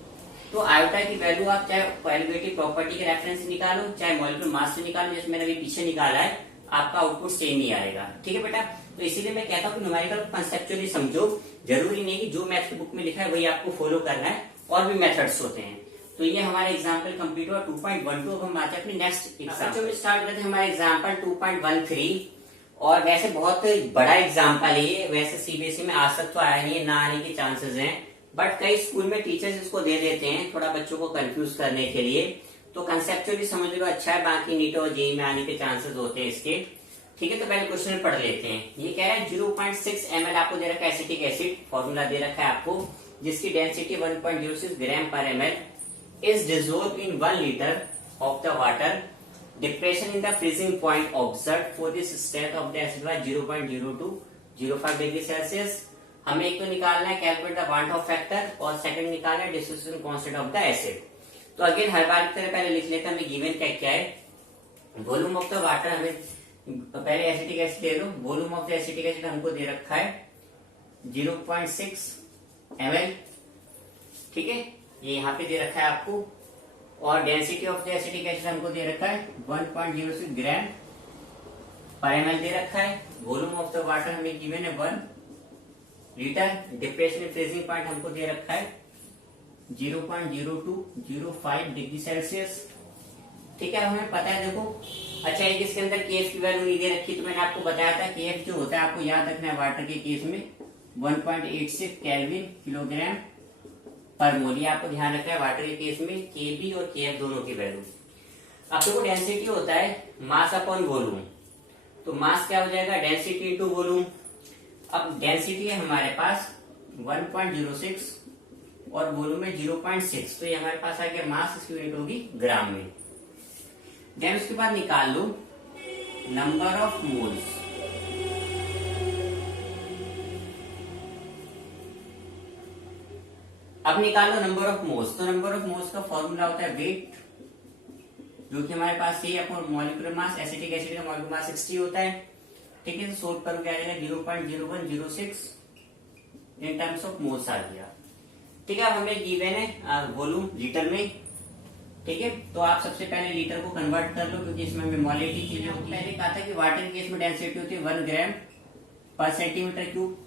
तो आयोटा की वैल्यू आप चाहे कोएलिगेटिव प्रॉपर्टी के रेफरेंस से निकालो, चाहे मॉलिक्यूलर मास से निकालो, जैसे मैंने अभी पीछे निकाला है, आपका आउटपुट सेम ही आएगा। ठीक है बेटा, तो इसीलिए मैं कहता हूँ कि न्यूमेरिकल कंसेप्चुअली समझो, जरूरी नहीं कि जो मैथ्स की बुक में लिखा है वही आपको फॉलो करना है, और भी मेथड्स होते हैं। तो ये हमारा एग्जाम्पल कंप्लीट हुआ 2.12। अब हम आते हैं अपने नेक्स्ट एग्जाम्पल स्टार्ट करते हैं हमारा एग्जाम्पल 2.13। और वैसे बहुत बड़ा एग्जाम्पल है ये, वैसे सीबीएसई में आज तक तो आया नहीं है, ना आने के चांसेस हैं, बट कई स्कूल में टीचर्स इसको दे देते हैं थोड़ा बच्चों को कंफ्यूज करने के लिए। तो कंसेप्चुअली समझ लो अच्छा है, बाकी नीट और जेईई में आने के चांसेस होते हैं इसके। ठीक है, तो पहले क्वेश्चन पढ़ लेते हैं। ये कह रहा है 0.6 ml आपको दे रखा है एसिटिक एसिड, फॉर्मूला दे रखा है आपको, जिसकी डेंसिटी 1.06 ग्राम पर ml is dissolved in 1 liter of the water. Depression in the freezing point observed for this state of the acid was 0.0205 degree Celsius. हमें एक तो निकालना है calculate the van't Hoff factor, और सेकंड निकालना है dissociation constant of the acid. तो अगेन हर बार की तरह पहले लिख लेते हैं, हमें गिवन क्या है। वॉल्यूम ऑफ द वाटर, हमें पहले एसिटिक एसिड ले लो, volume of the acetic acid हमको दे रखा है 0.6 ml। ठीक है, ये यहाँ पे दे रखा है आपको, और density of the acetic acid हमको दे रखा है 1.06 ग्राम पर ml दे रखा है। वॉल्यूम ऑफ द वाटर हमें गिवन है 1 लीटर। डिप्रेशन फ्रीजिंग पॉइंट हमको दे रखा है 0.0205 डिग्री सेल्सियस। ठीक है, हमें पता है देखो। अच्छा, एक इसके अंदर केएफ की वैल्यू नहीं दे रखी, तो मैंने आपको बताया था केएफ जो होता है आपको याद रखना है वाटर के केस में 1.86 केल्विन किलोग्राम पर मोल, ये आपको ध्यान रखना है वाटर के केस में केबी और केएफ दोनों की वैल्यू। अब देखो डेंसिटी होता है मास अपॉन वॉल्यूम, तो मास क्या हो जाएगा डेंसिटी इंटू वॉल्यूम। अब डेंसिटी है हमारे पास 1.06 और वॉल्यूम में 0.6, तो ये हमारे पास आ गया मास, इसकी यूनिट होगी ग्राम में। देन उसके बाद निकाल लो नंबर ऑफ मोल्स। अब निकालो नंबर ऑफ मोल्स, तो नंबर ऑफ मोल्स का फॉर्मूला होता है वेट, जो कि हमारे पास ये upon molecular mass, acetic acid का मॉलिक्यूलर मास 60 होता है। ठीक है, तो सोल्व करो क्या आ जाएगा 0.0106 इन टर्म्स ऑफ मोल्स आ गया। ठीक है, अब हमें गिवन है वॉल्यूम लीटर में। ठीक है, तो आप सबसे पहले लीटर को कन्वर्ट कर लो, क्योंकि इसमें हमें मोलिटी चीजें होती है। पहले कहा था कि वाटर के केस में डेंसिटी होती है 1 ग्राम पर सेंटीमीटर क्यूब।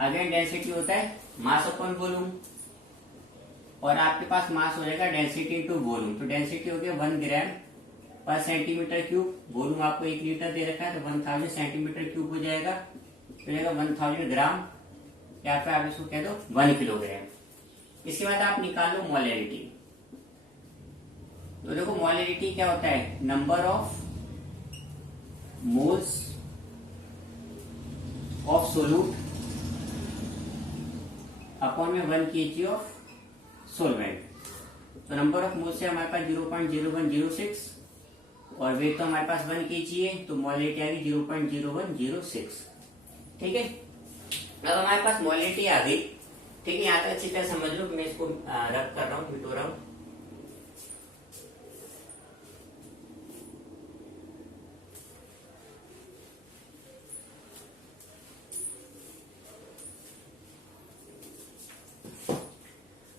अगेन डेंसिटी होता है मास अपॉन वॉल्यूम, और आपके पास मास हो जाएगा डेंसिटी इंटू वॉल्यूम, तो डेंसिटी हो गया 1 ग्राम पर सेंटीमीटर क्यूब। वॉल्यूम आपको 1 लीटर दे रखा है, तो 1000 सेंटीमीटर क्यूब हो जाएगा, तो जाएगा 1000 ग्राम, या फिर आप इसको कह दो 1 किलोग्राम। इसके बाद आप निकाल लो मोलैरिटी। तो देखो मोलैरिटी क्या होता है, number of moles of solute upon में 1 kg ऑफ सोलवेंट। तो नंबर ऑफ मोल्स है हमारे पास 0.0106, और वेट तो हमारे पास 1 kg है, तो मोलैरिटी आ गई 0.0106। ठीक है, अब हमारे पास मोलैरिटी आ गई। ठीक है, यहाँ तक अच्छी तरह समझ लो, मैं इसको रब कर रहा हूँ, मिटो रहा हूँ।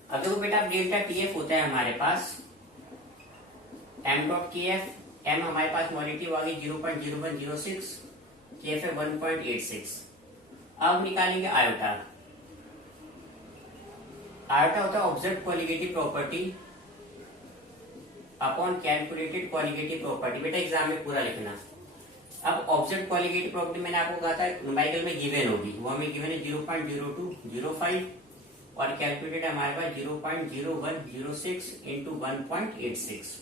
अब देखो बेटा, डेल्टा टीएफ होता है हमारे पास M dot K F. M हमारे पास मोलैरिटी आ गई 0.0106, के एफ है 1.86। अब निकालेंगे आयोटा। आयोटा होता है observe colligative property upon calculated colligative property. बेटा एग्जाम में पूरा लिखना। अब ऑब्जर्व कोलिगेटिव प्रॉपर्टी मैंने आपको कहा था न्यूमेरिकल में गिवन होगी, वो हमें गिवन है 0.0205, और कैलकुलेटेड हमारे पास 0.0106 इंटू 1.86।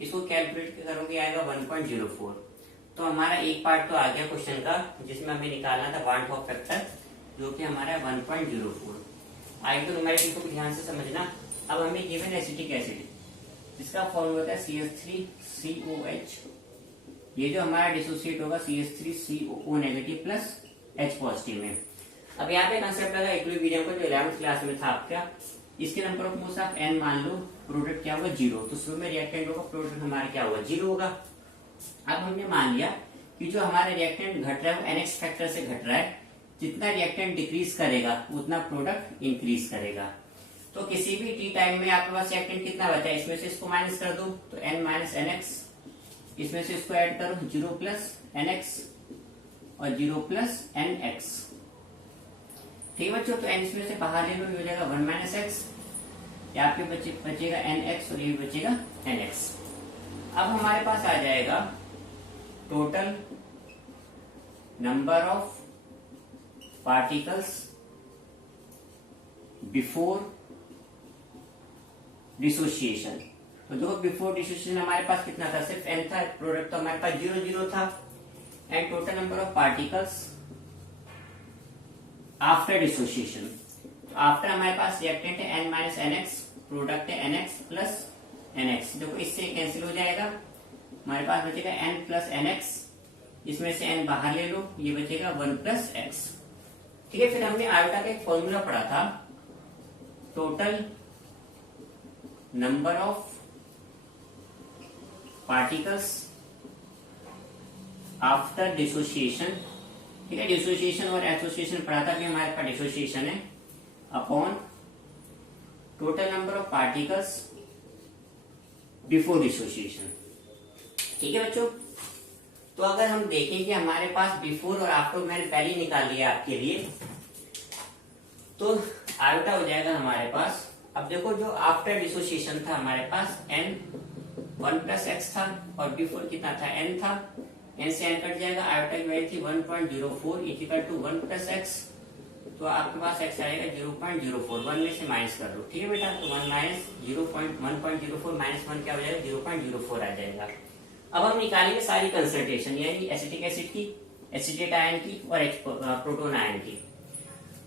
इसको कैलकुलेट करोगे आएगा 1.04। तो हमारा एक पार्ट तो आ गया क्वेश्चन का, जिसमें हमें निकालना था वांट ऑफ फैक्टर, जो कि हमारा 1.04। आगे तो न्यूमेरिकल को भी ध्यान से समझना। अब हमें गिवन एसिटिक एसिड, जिसका फॉर्मूला होता है CH3COH। ये जो हमारा डिसोसिएट होगा CH3COO negative plus H positive में। अब यहाँ पे कंसेप्ट लगा इक्विलिब्रियम का, जो 11th क्लास में था आपका। इसके नंबर ऑफ मोल्स आप n मान लो, प्रोडक्ट क्या होगा 0, तो शुरू में रिएक्टेंट होगा, प्रोडक्ट हमारा क्या होगा 0 होगा। अब हमने मान लिया कि जो हमारा रिएक्टेंट घट रहा है वो NX फैक्टर से घट रहा है, जितना रिएक्टेंट डिक्रीज करेगा उतना प्रोडक्ट इंक्रीज करेगा। तो तो किसी भी टी टाइम में आपके पास रिएक्टेंट कितना बचा है, इसमें से इसको माइनस कर दो तो n माइनस एन एक्स, इसमें से इसको ऐड करो 0 प्लस एन एक्स और 0 प्लस एन एक्स। ठीक है बच्चों, तो n इसमें से बाहर ले लो, ये हो जाएगा 1 माइनस एक्स, या आपके बचेगा एन एक्स और ये बचेगा एन एक्स। अब हमारे पास आ जाएगा total number of particles before dissociation. तो देखो बिफोर डिसोसिएशन हमारे पास कितना था, सिर्फ n था, प्रोडक्ट तो हमारे पास 0 0 था। And total number of particles after dissociation, तो आफ्टर हमारे पास रिएक्टेंट है n minus n x, product है n x plus n x. देखो इससे कैंसिल हो जाएगा, हमारे पास बचेगा n प्लस एन एक्स, इसमें से n बाहर ले लो, ये बचेगा 1 प्लस एक्स। ठीक है, फिर हमने आयोटा का एक फॉर्मूला पढ़ा था, total number of particles after dissociation. ठीक है, डिसोसिएशन और एसोसिएशन पढ़ा था कि हमारे पास डिसोसिएशन है, upon total number of particles before dissociation. ठीक है बच्चों, तो अगर हम देखें कि हमारे पास बिफोर और आफ्टर मैंने पहले ही निकाल लिया आपके लिए, तो आयोटा हो जाएगा हमारे पास। अब देखो जो आफ्टर डिसोसिएशन था हमारे पास n 1 प्लस एक्स था और बिफोर कितना था n था, n से n कट जाएगा, आयोटा की वैल्यू थी 1.04 इक्वल टू 1 प्लस एक्स, तो आपके पास x आएगा 0.04, 1 में से माइनस कर दो। ठीक है बेटा, तो 1 माइनस 1.04 माइनस 1 क्या हो जाएगा, 0.04 आ जाएगा। अब हम निकालेंगे सारी कंसंट्रेशन, यानी एसिटिक एसिड की, एसिटेट आयन की और प्रोटोन आयन की।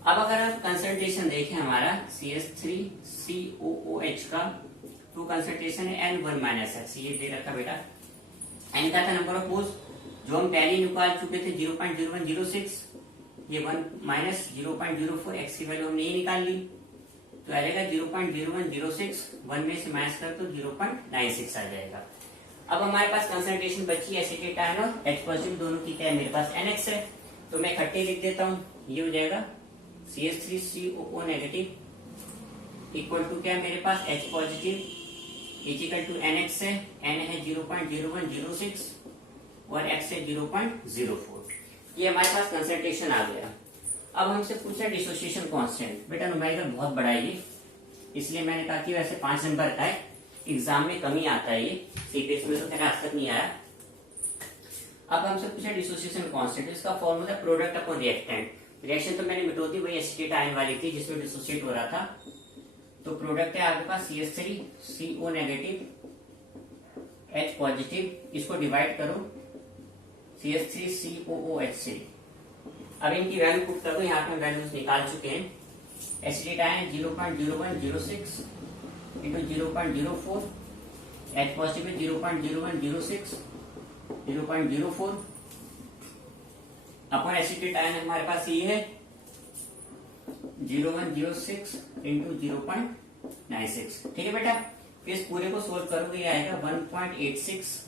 अब अगर हम कंसंट्रेशन देखें हमारा CH3COOH का, तो कंसंट्रेशन है N1 माइनस एक्स, ये दे रखा बेटा। N का था नंबर ऑफ मोल्स, जो हम पहले ही निकाल चुके थे 0.0106, ये 1 माइनस 0.04, एक्स की वैल्यू हमने ये निकाल ली, तो आ जाएगा 0.0106, 1 में से माइनस कर तो 0.96 आ जाएगा। अब हमारे पास कंसंट्रेशन बची एसिटेट आयन और H पॉजिटिव दोनों की, क्या है मेरे पास NX है, तो मैं इकट्ठे लिख देता हूँ, ये हो जाएगा CH3COO नेगेटिव इक्वल टू क्या है मेरे पास H positive equal to NX है, N है 0.0106 और X है 0.04। ये हमारे पास कंसंट्रेशन आ गया। अब हमसे पूछा डिसोसिएशन कांस्टेंट, बेटा न्यूमेरिकल बहुत बड़ा है ये, इसलिए मैंने कहा कि वैसे 5 नंबर का है, एग्जाम में कम ही आता है ये, सीपीएस में तो खैर आज तक नहीं आया। अब हमसे पूछा डिसोसिएशन कांस्टेंट, इसका formula product upon reactant. Reaction तो मैंने मिटो दी, वही एसिटेट आयन वाली थी जिसमें डिसोसिएट हो रहा था, तो प्रोडक्ट है आपके पास CH3CO नेगेटिव H पॉजिटिव, इसको डिवाइड करो CH3COOH से। अब इनकी वैल्यू पुट कर दो, यहाँ पे हम वैल्यूज निकाल चुके हैं। Acetate ion 0.0106 into 0.04, H positive 0.0106 0.04 अपन एसिटेट आयन हमारे पास ये है 0106 इंटू 0.96। ठीक है बेटा, फिर इस पूरे को सोल्व करोगे, ये आएगा 1.86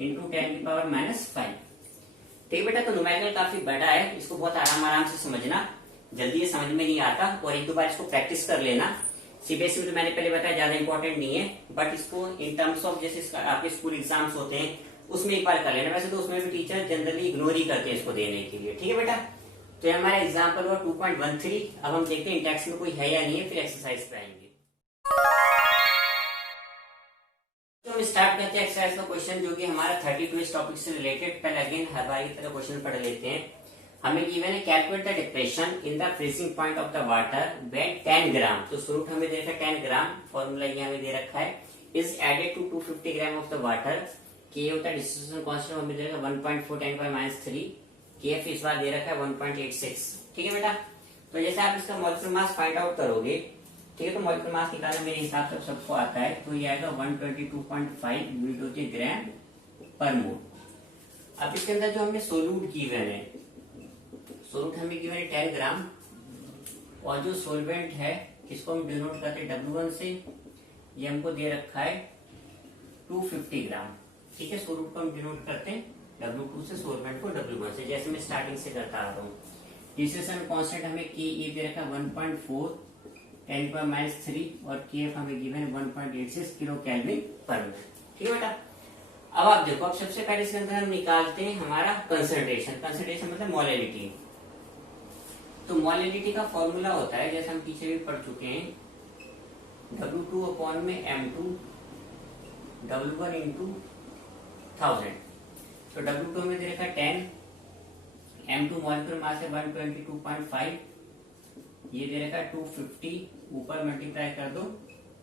इंटू 10 की पावर -5। ठीक है बेटा, तो न्यूमेरिकल काफी बड़ा है, इसको बहुत आराम से समझना, जल्दी ये समझ में नहीं आता, और एक दो बार इसको प्रैक्टिस कर लेना। सीबीएसई में तो मैंने पहले बताया ज्यादा इंपॉर्टेंट नहीं है, बट इसको इन टर्म्स ऑफ जैसे आपके स्कूल एग्जाम्स होते हैं उसमें एक बार कर लेना। वैसे तो उसमें भी टीचर जनरली इग्नोर ही करते हैं इसको देने के लिए। ठीक है बेटा, तो हमारा एग्जाम्पल हुआ 2.13। अब हम देखते हैं इंटेक्स में कोई है या नहीं है, फिर एक्सरसाइज पे आएंगे। तो हम स्टार्ट करते हैं एक्सरसाइज का क्वेश्चन, जो कि हमारा 32 इस टॉपिक से रिलेटेड। पहले अगेन हर बार की तरह क्वेश्चन पढ़ लेते हैं। हमें गिवन है calculate the depression in the freezing point of the water when 10 ग्राम, तो सोल्यूट हमें दे रखा है 10 ग्राम, फॉर्मूला ये हमें दे रखा है, is added to 250 gram of the water. के होता है डिस्ट्रीब्यूशन कांस्टेंट, हमें दे रखा है 1.4 10 by -3, केएफ इस बार दे रखा है 1.86। ठीक है बेटा, तो जैसे आप इसका मॉलिक्यूलर मास फाइंड आउट करोगे, ठीक है, तो मॉलिक्यूलर मास निकालना मेरे हिसाब से सबको आता है, तो ये आएगा 122.5 यूनिट होती है ग्राम पर मोल। अब इसके अंदर जो हमें सोल्यूट गिवन है, सोल्यूट हमें गिवन है 10 ग्राम, और जो सोलवेंट है इसको हम डिनोट करते हैं W1 से, ये हमको दे रखा है 250 ग्राम। ठीक है, सोल्यूट को हम डिनोट करते हैं W2 से, सोलवेंट को W1 से, जैसे मैं स्टार्टिंग से करता आ रहा हूँ। डिस्ट्रीब्यूशन कांस्टेंट हमें के दे रखा है 1.4 10⁻³ और KF हमें गिवन है 1.86 किलो केल्विन पर मिनट। ठीक है बेटा। अब आप देखो, अब सबसे पहले इसके अंदर हम निकालते हैं हमारा कंसंट्रेशन। कंसंट्रेशन मतलब मोलैलिटी। तो मोलैलिटी का फॉर्मूला होता है, जैसे हम पीछे भी पढ़ चुके हैं, W2 अपॉन में M2 W1 इंटू 1000। तो W2 में दे रखा है 10, M2 मॉलिक्यूलर मास है 122.5, ये दे रखा है 250, ऊपर मल्टीप्लाई कर दो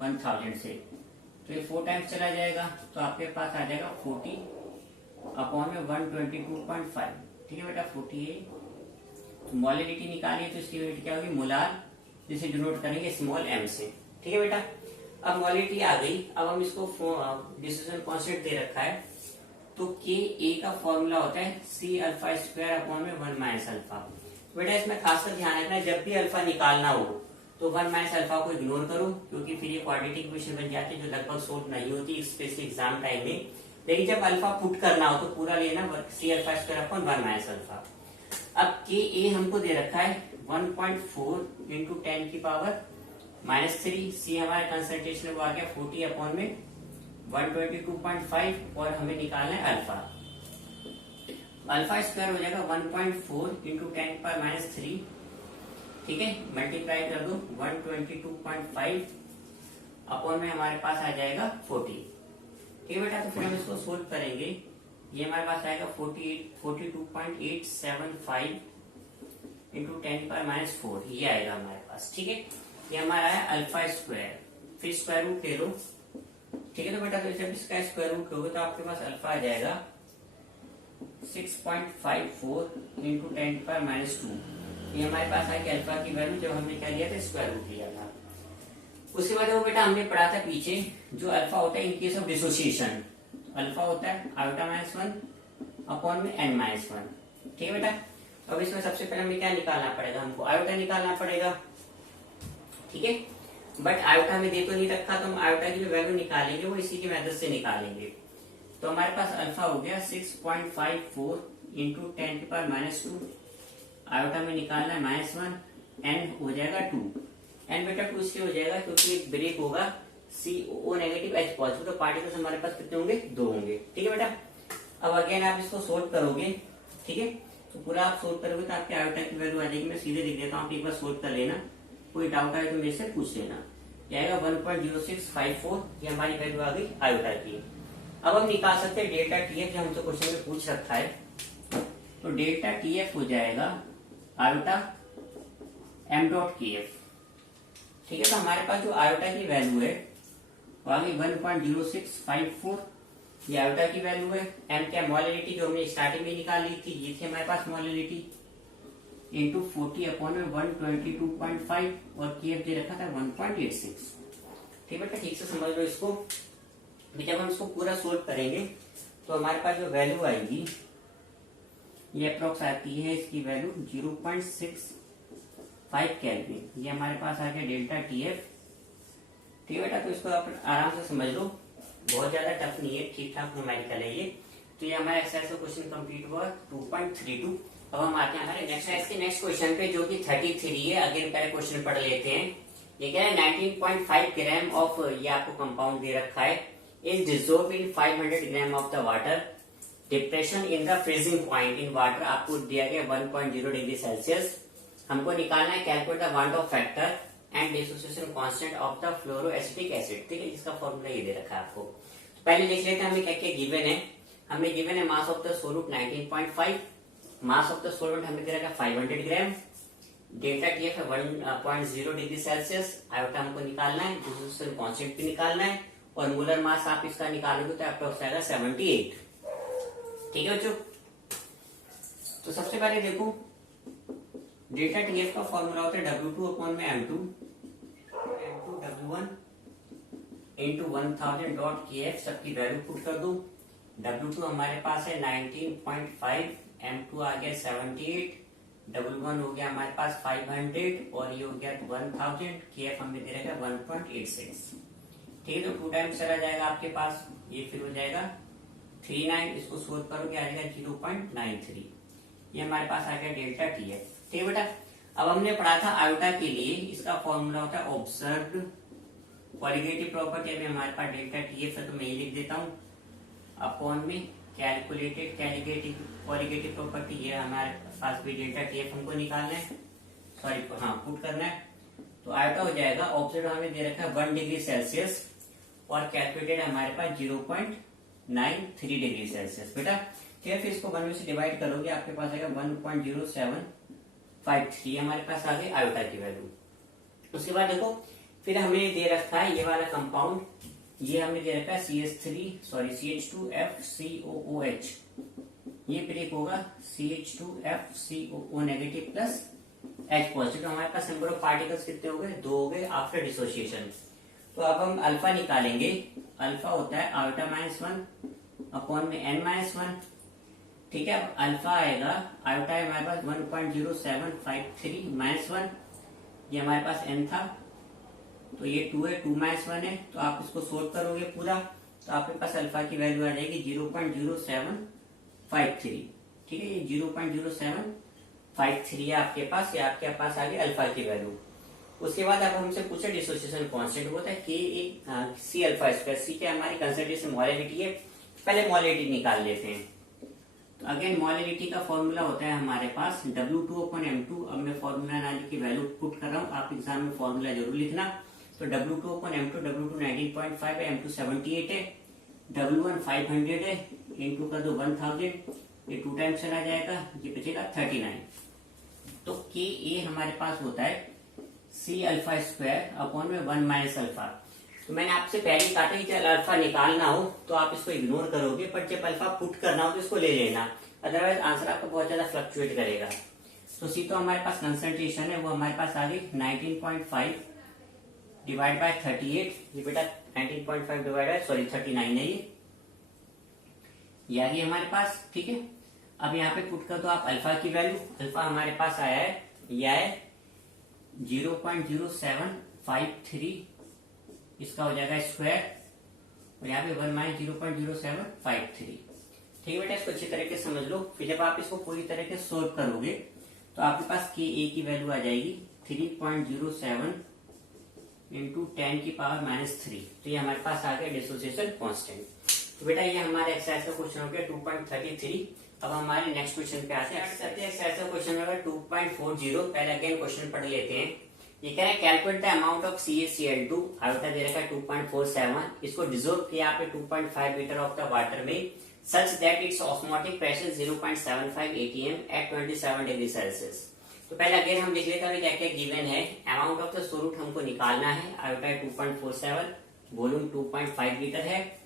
1000 से, तो ये 4 टाइम्स चला जाएगा, तो आपके पास आ जाएगा 40 अपॉन में 122.5। ठीक है बेटा, 48। मोलैलिटी निकालिए तो इसकी यूनिट क्या होगी, मोलार, जिसे डिनोट करेंगे स्मॉल m से। ठीक है बेटा। अब मोलैलिटी आ गई, अब हम इसको डिस्ट्रीब्यूशन कांस्टेंट दे रखा है, तो Ka का फॉर्मूला होता है C⁴ अपॉन में 1 माइनस अल्फा। बेटा इसमें खासकर ध्यान रखना, जब भी अल्फा निकालना हो तो 1 माइनस अल्फा को इग्नोर करो, क्योंकि फिर ये क्वाड्रेटिक इक्वेशन बन जाती है जो लगभग सोल्व नहीं होती स्पेशली एग्जाम टाइम में। लेकिन जब अल्फा पुट करना हो तो पूरा लेना C⁴ अपॉन 1 माइनस अल्फा। अब Ka हमको दे रखा है 1.4 इंटू 10 की पावर -3, C हमारा कंसंट्रेशन वो आ गया 40 अपॉन में 122.5, और हमें निकालना है अल्फा। अल्फा स्क्वायर हो जाएगा 1.4 इंटू 10⁻³ ठीक है, मल्टीप्लाई कर दो 122.5 अपॉन में हमारे पास आ जाएगा 40। ठीक है बेटा, तो फिर हम इसको सोल्व करेंगे। ये हमारे पास आएगा 42.875 इंटू 10⁻⁴, ये आएगा हमारे पास। ठीक है, ये हमारा है अल्फा स्क्वायर, फिर स्क्वायर रूट ले लो। ठीक है, तो बेटा तो जब इसका स्क्वायर रूट लोगे तो आपके पास अल्फा आ जाएगा 6.54 इंटू 10⁻²। ये हमारे पास है कि अल्फा की वैल्यू जब हमने क्या लिया था, स्क्वायर रूट लिया था। उसके बाद वो बेटा हमने पढ़ा था पीछे, जो अल्फा होता है in case of dissociation, alpha होता है i-1 अपॉन में n-1। ठीक है बेटा। अब इसमें सबसे पहले हमें क्या निकालना पड़ेगा, हमको आयोटा निकालना पड़ेगा। ठीक है, बट आयोटा में दे तो नहीं रखा, तो हम आयोटा की जो वैल्यू निकालेंगे वो इसी की मेथड से निकालेंगे। तो हमारे पास अल्फा हो गया 6.54 इंटू 10⁻², आयोटा में निकालना है -1, n हो जाएगा 2। n बेटा 2 इसलिए हो जाएगा क्योंकि ब्रेक होगा CO नेगेटिव H पॉजिटिव, तो पार्टिकल्स हमारे पास कितने होंगे, 2 होंगे। ठीक है बेटा। अब अगेन आप इसको सोल्व करोगे। ठीक है, तो पूरा आप सोल्व करोगे तो आपके आयोटा की वैल्यू आ जाएगी। मैं सीधे लिख देता हूँ, आप एक बार सोल्व कर लेना, कोई डाउट आए तो मेरे से पूछ लेना। ये आएगा 1.0654, ये हमारी वैल्यू आ गई आयोटा की। अब हम निकाल सकते हैं डेल्टा TF, जो हमसे क्वेश्चन में पूछ रखा है। तो डेल्टा TF हो जाएगा आयोटा m.kf। ठीक है, तो हमारे पास जो आयोटा की वैल्यू है वो आ गई 1.0654, ये आयोटा की वैल्यू है। m क्या, मोलैलिटी जो हमने स्टार्टिंग में निकाल ली थी, ये थी हमारे पास मोलैलिटी, इंटू 40 अपॉन में 122.5, और KF दे रखा था 1.86। ठीक है, ठीक से समझ लो इसको। जब हम इसको पूरा सोल्व करेंगे तो हमारे पास जो वैल्यू आएगी, ये अप्रोक्स आती है, इसकी वैल्यू 0.65 केल्विन। ये हमारे पास आ गया डेल्टा TF। ठीक है बेटा, तो इसको आप आराम से समझ लो, बहुत ज्यादा टफ नहीं है, ठीक ठाक न्यूमेरिकल है ये। तो ये हमारा एक्सरसाइज का क्वेश्चन कंप्लीट हुआ 2.32। अब हम आते हैं हमारे नेक्स्ट क्वेश्चन पे, जो कि 33 है। अगेन पहले क्वेश्चन पढ़ लेते हैं। ये क्या है, 19.5 ग्राम ऑफ, ये आपको कंपाउंड दे रखा है, is dissolve in 500 gram of the water. Depression in the freezing point in water आपको दिया गया 1.0 डिग्री सेल्सियस। हमको निकालना है calculate the van't Hoff factor and dissociation constant of the fluoroacetic acid. ठीक है, इसका फॉर्मूला ये दे रखा है आपको। पहले देख लेते हैं हमें क्या क्या गिवन है। हमें गिवन है mass of the solute 19.5, mass of the सोल्वेंट हमें दे रखा है 500 ग्राम, डेल्टा TF है 1.0 डिग्री सेल्सियस, आयोटा हमको निकालना है, डिसोसिएशन कांस्टेंट भी निकालना है, और मोलर मास आप इसका निकालोगे तो आपका हो जाएगा 78। ठीक है बच्चों, तो सबसे पहले देखो डेल्टा TF का फॉर्मूला होता है W2 अपॉन में M2 W1 into 1000 dot KF, सबकी वैल्यू पुट कर दो। W2 हमारे पास है 19.5, M2 आ गया 78, W1 हो गया हमारे पास 500, और ये हो गया 1000, KF हमें दे रखा है 1.86। ठीक है, तो 2 टाइम्स चला जाएगा आपके पास, ये फिर हो जाएगा 39, इसको सोल्व करोगे आ जाएगा 0.93। ये हमारे पास आ गया डेल्टा TF। ठीक है बेटा, अब हमने पढ़ा था आयोटा के लिए इसका फॉर्मूला होता है ऑब्जर्व्ड कोलिगेटिव प्रॉपर्टी। अभी हमारे पास डेल्टा टीएफ है तो मैं ये लिख देता हूँ अपॉन में कैलकुलेटेड कोलिगेटिव प्रॉपर्टी। ये हमारे पास भी डेल्टा टीएफ हमको निकालना है, सॉरी हाँ पुट करना है। तो आयोटा हो जाएगा, ऑब्जर्व हमें दे रखा है 1 डिग्री सेल्सियस और कैलकुलेटेड हमारे पास 0.93 डिग्री सेल्सियस। बेटा फिर इसको 1 में से डिवाइड करोगे आपके पास आएगा 1.0753 हमारे पास आ गई आयोटा की वैल्यू। उसके बाद देखो फिर हमें दे रखा है ये वाला कंपाउंड, ये हमें दे रखा है CH2FCOOH, ये ब्रेक होगा CH2FCOO negative plus H positive. तो हमारे पास नंबर ऑफ पार्टिकल्स कितने हो गए, 2 हो गए आफ्टर डिसोसिएशन। तो अब हम अल्फा निकालेंगे, अल्फा होता है आयोटा -1 अपॉन में n-1, ठीक है। अब अल्फा आएगा, आयोटा है हमारे पास 1.0753 -1, ये हमारे पास n था तो ये 2 है, 2 -1 है, तो आप इसको सोल्व करोगे पूरा तो आपके पास अल्फा की वैल्यू आ जाएगी 0.0753, ठीक है। ये 0.0753 है आपके पास, ये आपके पास आ गई अल्फा की वैल्यू। उसके बाद अब हमसे पूछे डिसोसिएशन कांस्टेंट होता है C अल्फा स्क्वायर, C क्या हमारी कंसंट्रेशन मोलैलिटी है, पहले मोलैलिटी निकाल लेते हैं। तो अगेन मोलैलिटी का फॉर्मूला होता है हमारे पास W2/M2। अब मैं फॉर्मूला ना की वैल्यू पुट कर रहा हूँ, आप एग्जाम में फॉर्मूला जरूर लिखना। तो W2/M2, W2 19.5 है, M2 78 है, W1 500 है, इनटू कर दो 1000, ये 2 टाइम्स चला जाएगा, ये बचेगा 39। तो Ka हमारे पास होता है C अल्फा स्क्वायर अपॉन में 1 माइनस अल्फा। तो मैंने आपसे पहले कहा था कि जब अल्फा निकालना हो तो आप इसको इग्नोर करोगे, पर जब अल्फा पुट करना हो तो इसको ले लेना, अदरवाइज आंसर आपका बहुत ज्यादा फ्लक्चुएट करेगा। तो C तो हमारे पास कंसंट्रेशन है, वो हमारे पास आ गई 19.5 डिवाइड बाय 38, ये बेटा 19.5 डिवाइड बाय 39 है ये आ गई हमारे पास, ठीक है। अब यहाँ पे पुट कर दो आप अल्फा की वैल्यू, अल्फा हमारे पास आया है, यह है 0.0753, इसका हो जाएगा स्क्वायर और यहाँ पे 1 माइनस 0.0753, ठीक है बेटा। इसको अच्छी तरीके से समझ लो। फिर जब आप इसको पूरी तरीके से सोल्व करोगे तो आपके पास Ka की वैल्यू आ जाएगी 3.07 इंटू 10 की पावर -3। तो ये हमारे पास आ गया डिसोसिएशन कांस्टेंट। तो बेटा ये हमारे एक्सरसाइज का क्वेश्चन हो गया 2.33। अब हमारे नेक्स्ट क्वेश्चन पे आते हैं। एक्सरसाइज का क्वेश्चन होगा 2.40। पहले अगेन क्वेश्चन पढ़ लेते हैं। ये कह रहा है calculate the amount of CaCl2, iota दे रखा है 2.47, इसको डिसॉल्व किया आपने 2.5 लीटर ऑफ द वाटर में such that its osmotic pressure 0.75 atm at 27 degree Celsius. तो पहले अगेन हम लिख लेते हैं क्या क्या गिवन है। अमाउंट ऑफ द सोल्यूट हमको निकालना है, आयोटा 2.47, वॉल्यूम 2.5 लीटर है,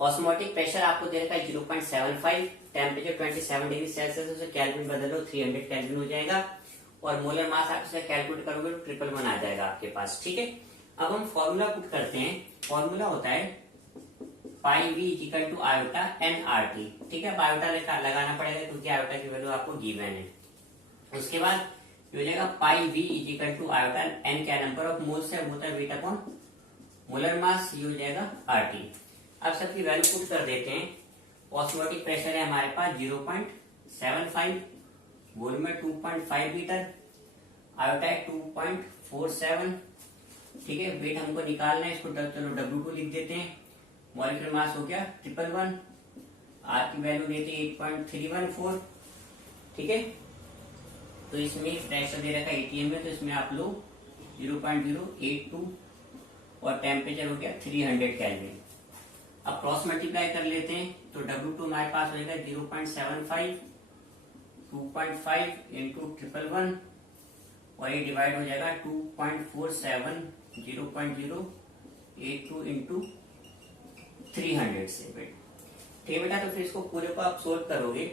ऑस्मोटिक प्रेशर आपको दे रखा है 0.75, टेम्परेचर 27 डिग्री सेल्सियस, उसे केल्विन बदलो 300 केल्विन हो जाएगा, और मोलर मास आप इसे कैलकुलेट करोगे तो 111 आ जाएगा आपके पास, ठीक है। अब हम फॉर्मूला पुट करते हैं, फॉर्मूला होता है pi V equal to iota n R T, ठीक है। आयोटा लगाना पड़ेगा क्योंकि आयोटा की वैल्यू आपको गिवन है। उसके बाद हो जाएगा pi V equal to iota n, क्या नंबर ऑफ मोल्स है, वो होता है वेट अपॉन मोलर मास, ये हो जाएगा आर टी। अब सबकी वैल्यू पुट कर देते हैं। ऑस्मोटिक प्रेशर है हमारे पास 0.75, वॉल्यूम है 2.5 लीटर, आयोटा है 2.47, ठीक है। वेट हमको निकालना है, इसको चलो W2 लिख देते हैं। मॉलिक्यूलर मास हो गया 111, आर की वैल्यू देते हैं 8.314, ठीक है। तो इसमें प्रेशर दे रखा है एटीएम में, तो इसमें आप लो 0.082 और टेम्परेचर हो गया 300 केल्विन। अब क्रॉस मल्टीप्लाई कर लेते हैं तो W2 हमारे पास हो जाएगा 0.75, 2.5 इंटू 111 और ये डिवाइड हो जाएगा 2.47, 0.082 इंटू 300 से, ठीक है बेटा। तो फिर इसको पूरे को आप सोल्व करोगे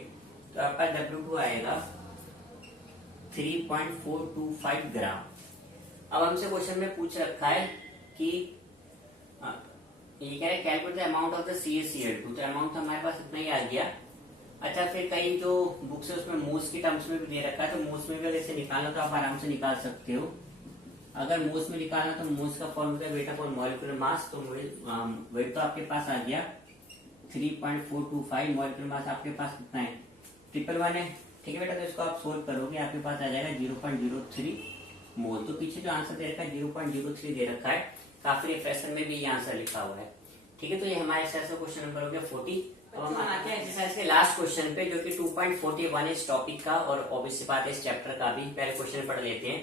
तो आपका W2 आएगा 3.425 ग्राम। अब हमसे क्वेश्चन में पूछ रखा है कि ये कह रहे calculate the amount of the CaCl2, तो अमाउंट हमारे पास इतना ही आ गया। अच्छा, फिर कई जो बुक्स है उसमें मोल्स की टर्म्स में भी दे रखा है, तो मोल्स में भी अगर इसे निकालना तो आप आराम से निकाल सकते हो। अगर मोल्स में निकालना तो मोल्स का formula weight upon molecular mass, तो वेट तो आपके पास आ गया 3.425, मॉलिक्यूलर मास आपके पास कितना है 111 है, ठीक है बेटा, तो इसको आप सोल्व करोगे, आपके पास आ जाएगा 0.03 मोल। तो पीछे जो आंसर दे रखा है 0.03 दे रखा है, काफी रिफ्रेशर में भी ये आंसर लिखा हुआ है। ठीक है, तो ये हमारे एक्सरसाइज का क्वेश्चन नंबर हो गया 40। अब हम आते हैं एक्सरसाइज के लास्ट क्वेश्चन पे, जो कि 2.41 इस टॉपिक का और ऑब्वियसली बात है इस चैप्टर का भी। पहले क्वेश्चन पढ़ लेते हैं।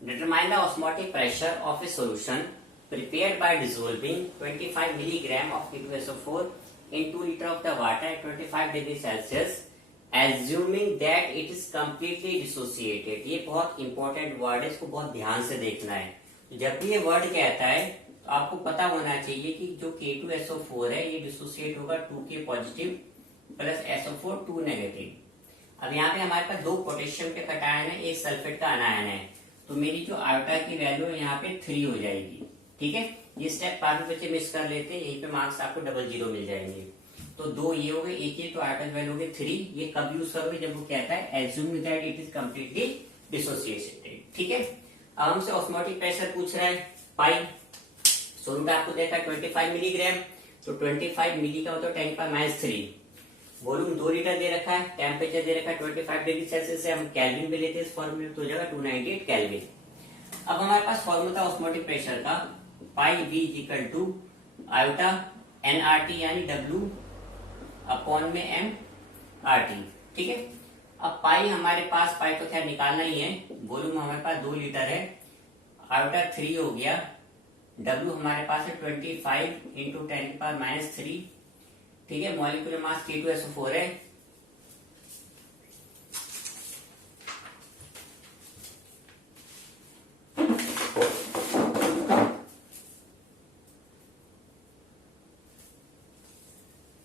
Determine the osmotic pressure of A solution prepared by dissolving 25 milligram of K2SO4 in 2 liter of the water at 25 degree Celsius, assuming that it is completely dissociated। ये बहुत इंपॉर्टेंट वर्ड है, इसको बहुत ध्यान से देखना है। जब भी ये वर्ड कहता है तो आपको पता होना चाहिए कि जो K2SO4 है ये डिसोसिएट होगा 2K positive plus SO4 2 negative. अब यहाँ पे हमारे पास 2 पोटेशियम के कटायन है, एक सल्फेट का अनायन है, तो मेरी जो आयोटा की वैल्यू है यहाँ पे 3 हो जाएगी। ठीक है, ये स्टेप काफी बच्चे मिस कर लेते हैं, यहीं पे मार्क्स आपको 00 मिल जाएंगे। तो 2 ये हो गए, एक ये, तो आयोटा की वैल्यू हो गई 3। ये कब यूज करोगे, जब वो कहता है assume that it is completely dissociated. ठीक है, अब हमसे ऑस्मोटिक प्रेशर पूछ रहा है पाई, सोल्यूट आपको देखा है 25 मिलीग्राम, तो 25 मिली का मतलब 10⁻³ वॉल्यूम 2 लीटर दे रखा है, टेम्परेचर दे रखा है 25 डिग्री सेल्सियस से हम केल्विन में लेते हैं इस फॉर्मूले, तो हो जाएगा 298 केल्विन। अब हमारे पास फॉर्मूला ऑस्मोटिक प्रेशर का pi V equal to iota nRT यानी W अपॉन में mRT। ठीक है, अब पाई हमारे पास, पाई तो खैर निकालना ही है, वॉल्यूम हमारे पास 2 लीटर है, आयोटा 3 हो गया, W हमारे पास है 25 इंटू 10⁻³ ठीक है, मॉलिक्यूलर मास K2SO4 है।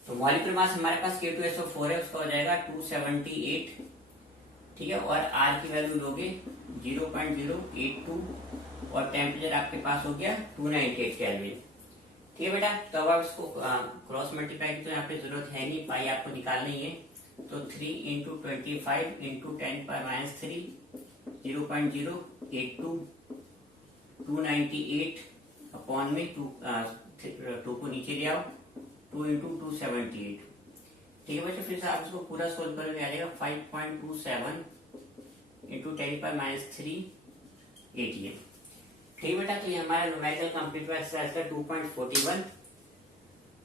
मॉलिक्यूलर मास हमारे पास K2SO4 है, उसका हो जाएगा 278। ठीक है, और R की वैल्यू लोगे 0.082 और टेम्परेचर आपके पास हो गया 298 केल्विन। ठीक है बेटा, तो अब आप इसको क्रॉस मल्टीप्लाई की तो यहाँ पे जरूरत है नहीं, पाई आपको निकालना ही है, तो 3 इंटू 25 इंटू 10⁻³ 0.082 298 अपॉन में 2 को नीचे ले आओ, 2 इंटू 278। ठीक है बच्चों, फिर से आप इसको पूरा सोल्व करके आ जाएगा 5.27 इंटू 10⁻³ ATM। ठीक है बेटा, तो ये हमारा न्यूमेरिकल कंप्लीट हुआ एक्सरसाइज का 2.41।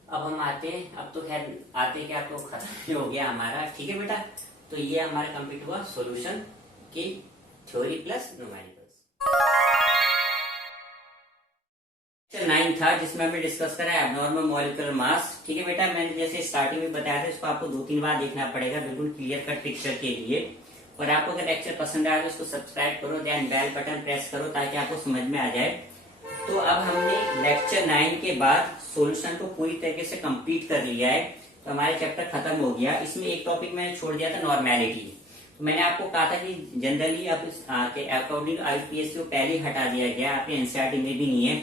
अब हम आते हैं, अब तो खैर आते कि आप लोग खत्म हो गया हमारा। ठीक है बेटा, तो ये हमारा कंप्लीट हुआ सॉल्यूशन की थ्योरी प्लस न्यूमेरिकल्स। 9 था जिसमें हमने डिस्कस करा है एब्नॉर्मल मॉलिक्यूलर मास। ठीक है बेटा, मैंने जैसे स्टार्टिंग में बताया था, इसको आपको 2-3 बार देखना पड़ेगा बिल्कुल क्लियर कट पिक्चर के लिए। और आपको अगर लेक्चर पसंद आया तो इसको सब्सक्राइब करो, देन बेल बटन प्रेस करो ताकि आपको समझ में आ जाए। तो अब हमने लेक्चर 9 के बाद सॉल्यूशन को पूरी तरीके से कंप्लीट कर लिया है, तो हमारे चैप्टर खत्म हो गया। इसमें एक टॉपिक मैंने छोड़ दिया था, नॉर्मेलिटी। तो मैंने आपको कहा था कि जनरली अब अकॉर्डिंग IUPAC को पहले ही हटा दिया गया, आपके NCERT में भी नहीं है,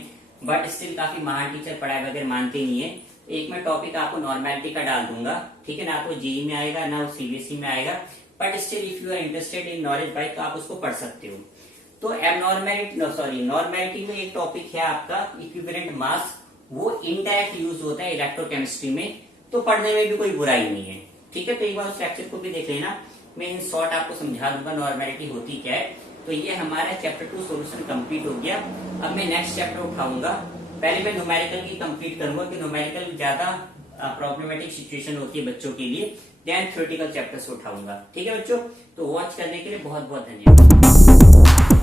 बट स्टिल काफी महान टीचर पढ़ाई वगैरह मानते नहीं है। एक मैं टॉपिक आपको नॉर्मेलिटी का डाल दूंगा, ठीक है ना, आपको JEE में आएगा ना CBSE में आएगा, but still if you are interested in knowledge bike तो आप उसको पढ़ सकते हो। तो नॉर्मेलिटी में एक टॉपिक है आपका इक्विवेलेंट मास, वो इनडायरेक्ट यूज होता है इलेक्ट्रोकेमिस्ट्री में, तो पढ़ने में भी कोई बुराई नहीं है। ठीक है, तो एक बार उस लेक्चर को भी देख लेना, मैं इन शॉर्ट आपको समझा दूंगा नॉर्मेलिटी होती क्या है। तो ये हमारा चैप्टर 2 सॉल्यूशन कंप्लीट हो गया। अब मैं नेक्स्ट चैप्टर उठाऊंगा, पहले मैं न्यूमेरिकल की कंप्लीट करूंगा कि न्यूमेरिकल ज्यादा प्रॉब्लमेटिक सिचुएशन होती है बच्चों के लिए, देन थ्योरेटिकल चैप्टर्स उठाऊंगा। ठीक है बच्चों, तो वॉच करने के लिए बहुत बहुत धन्यवाद।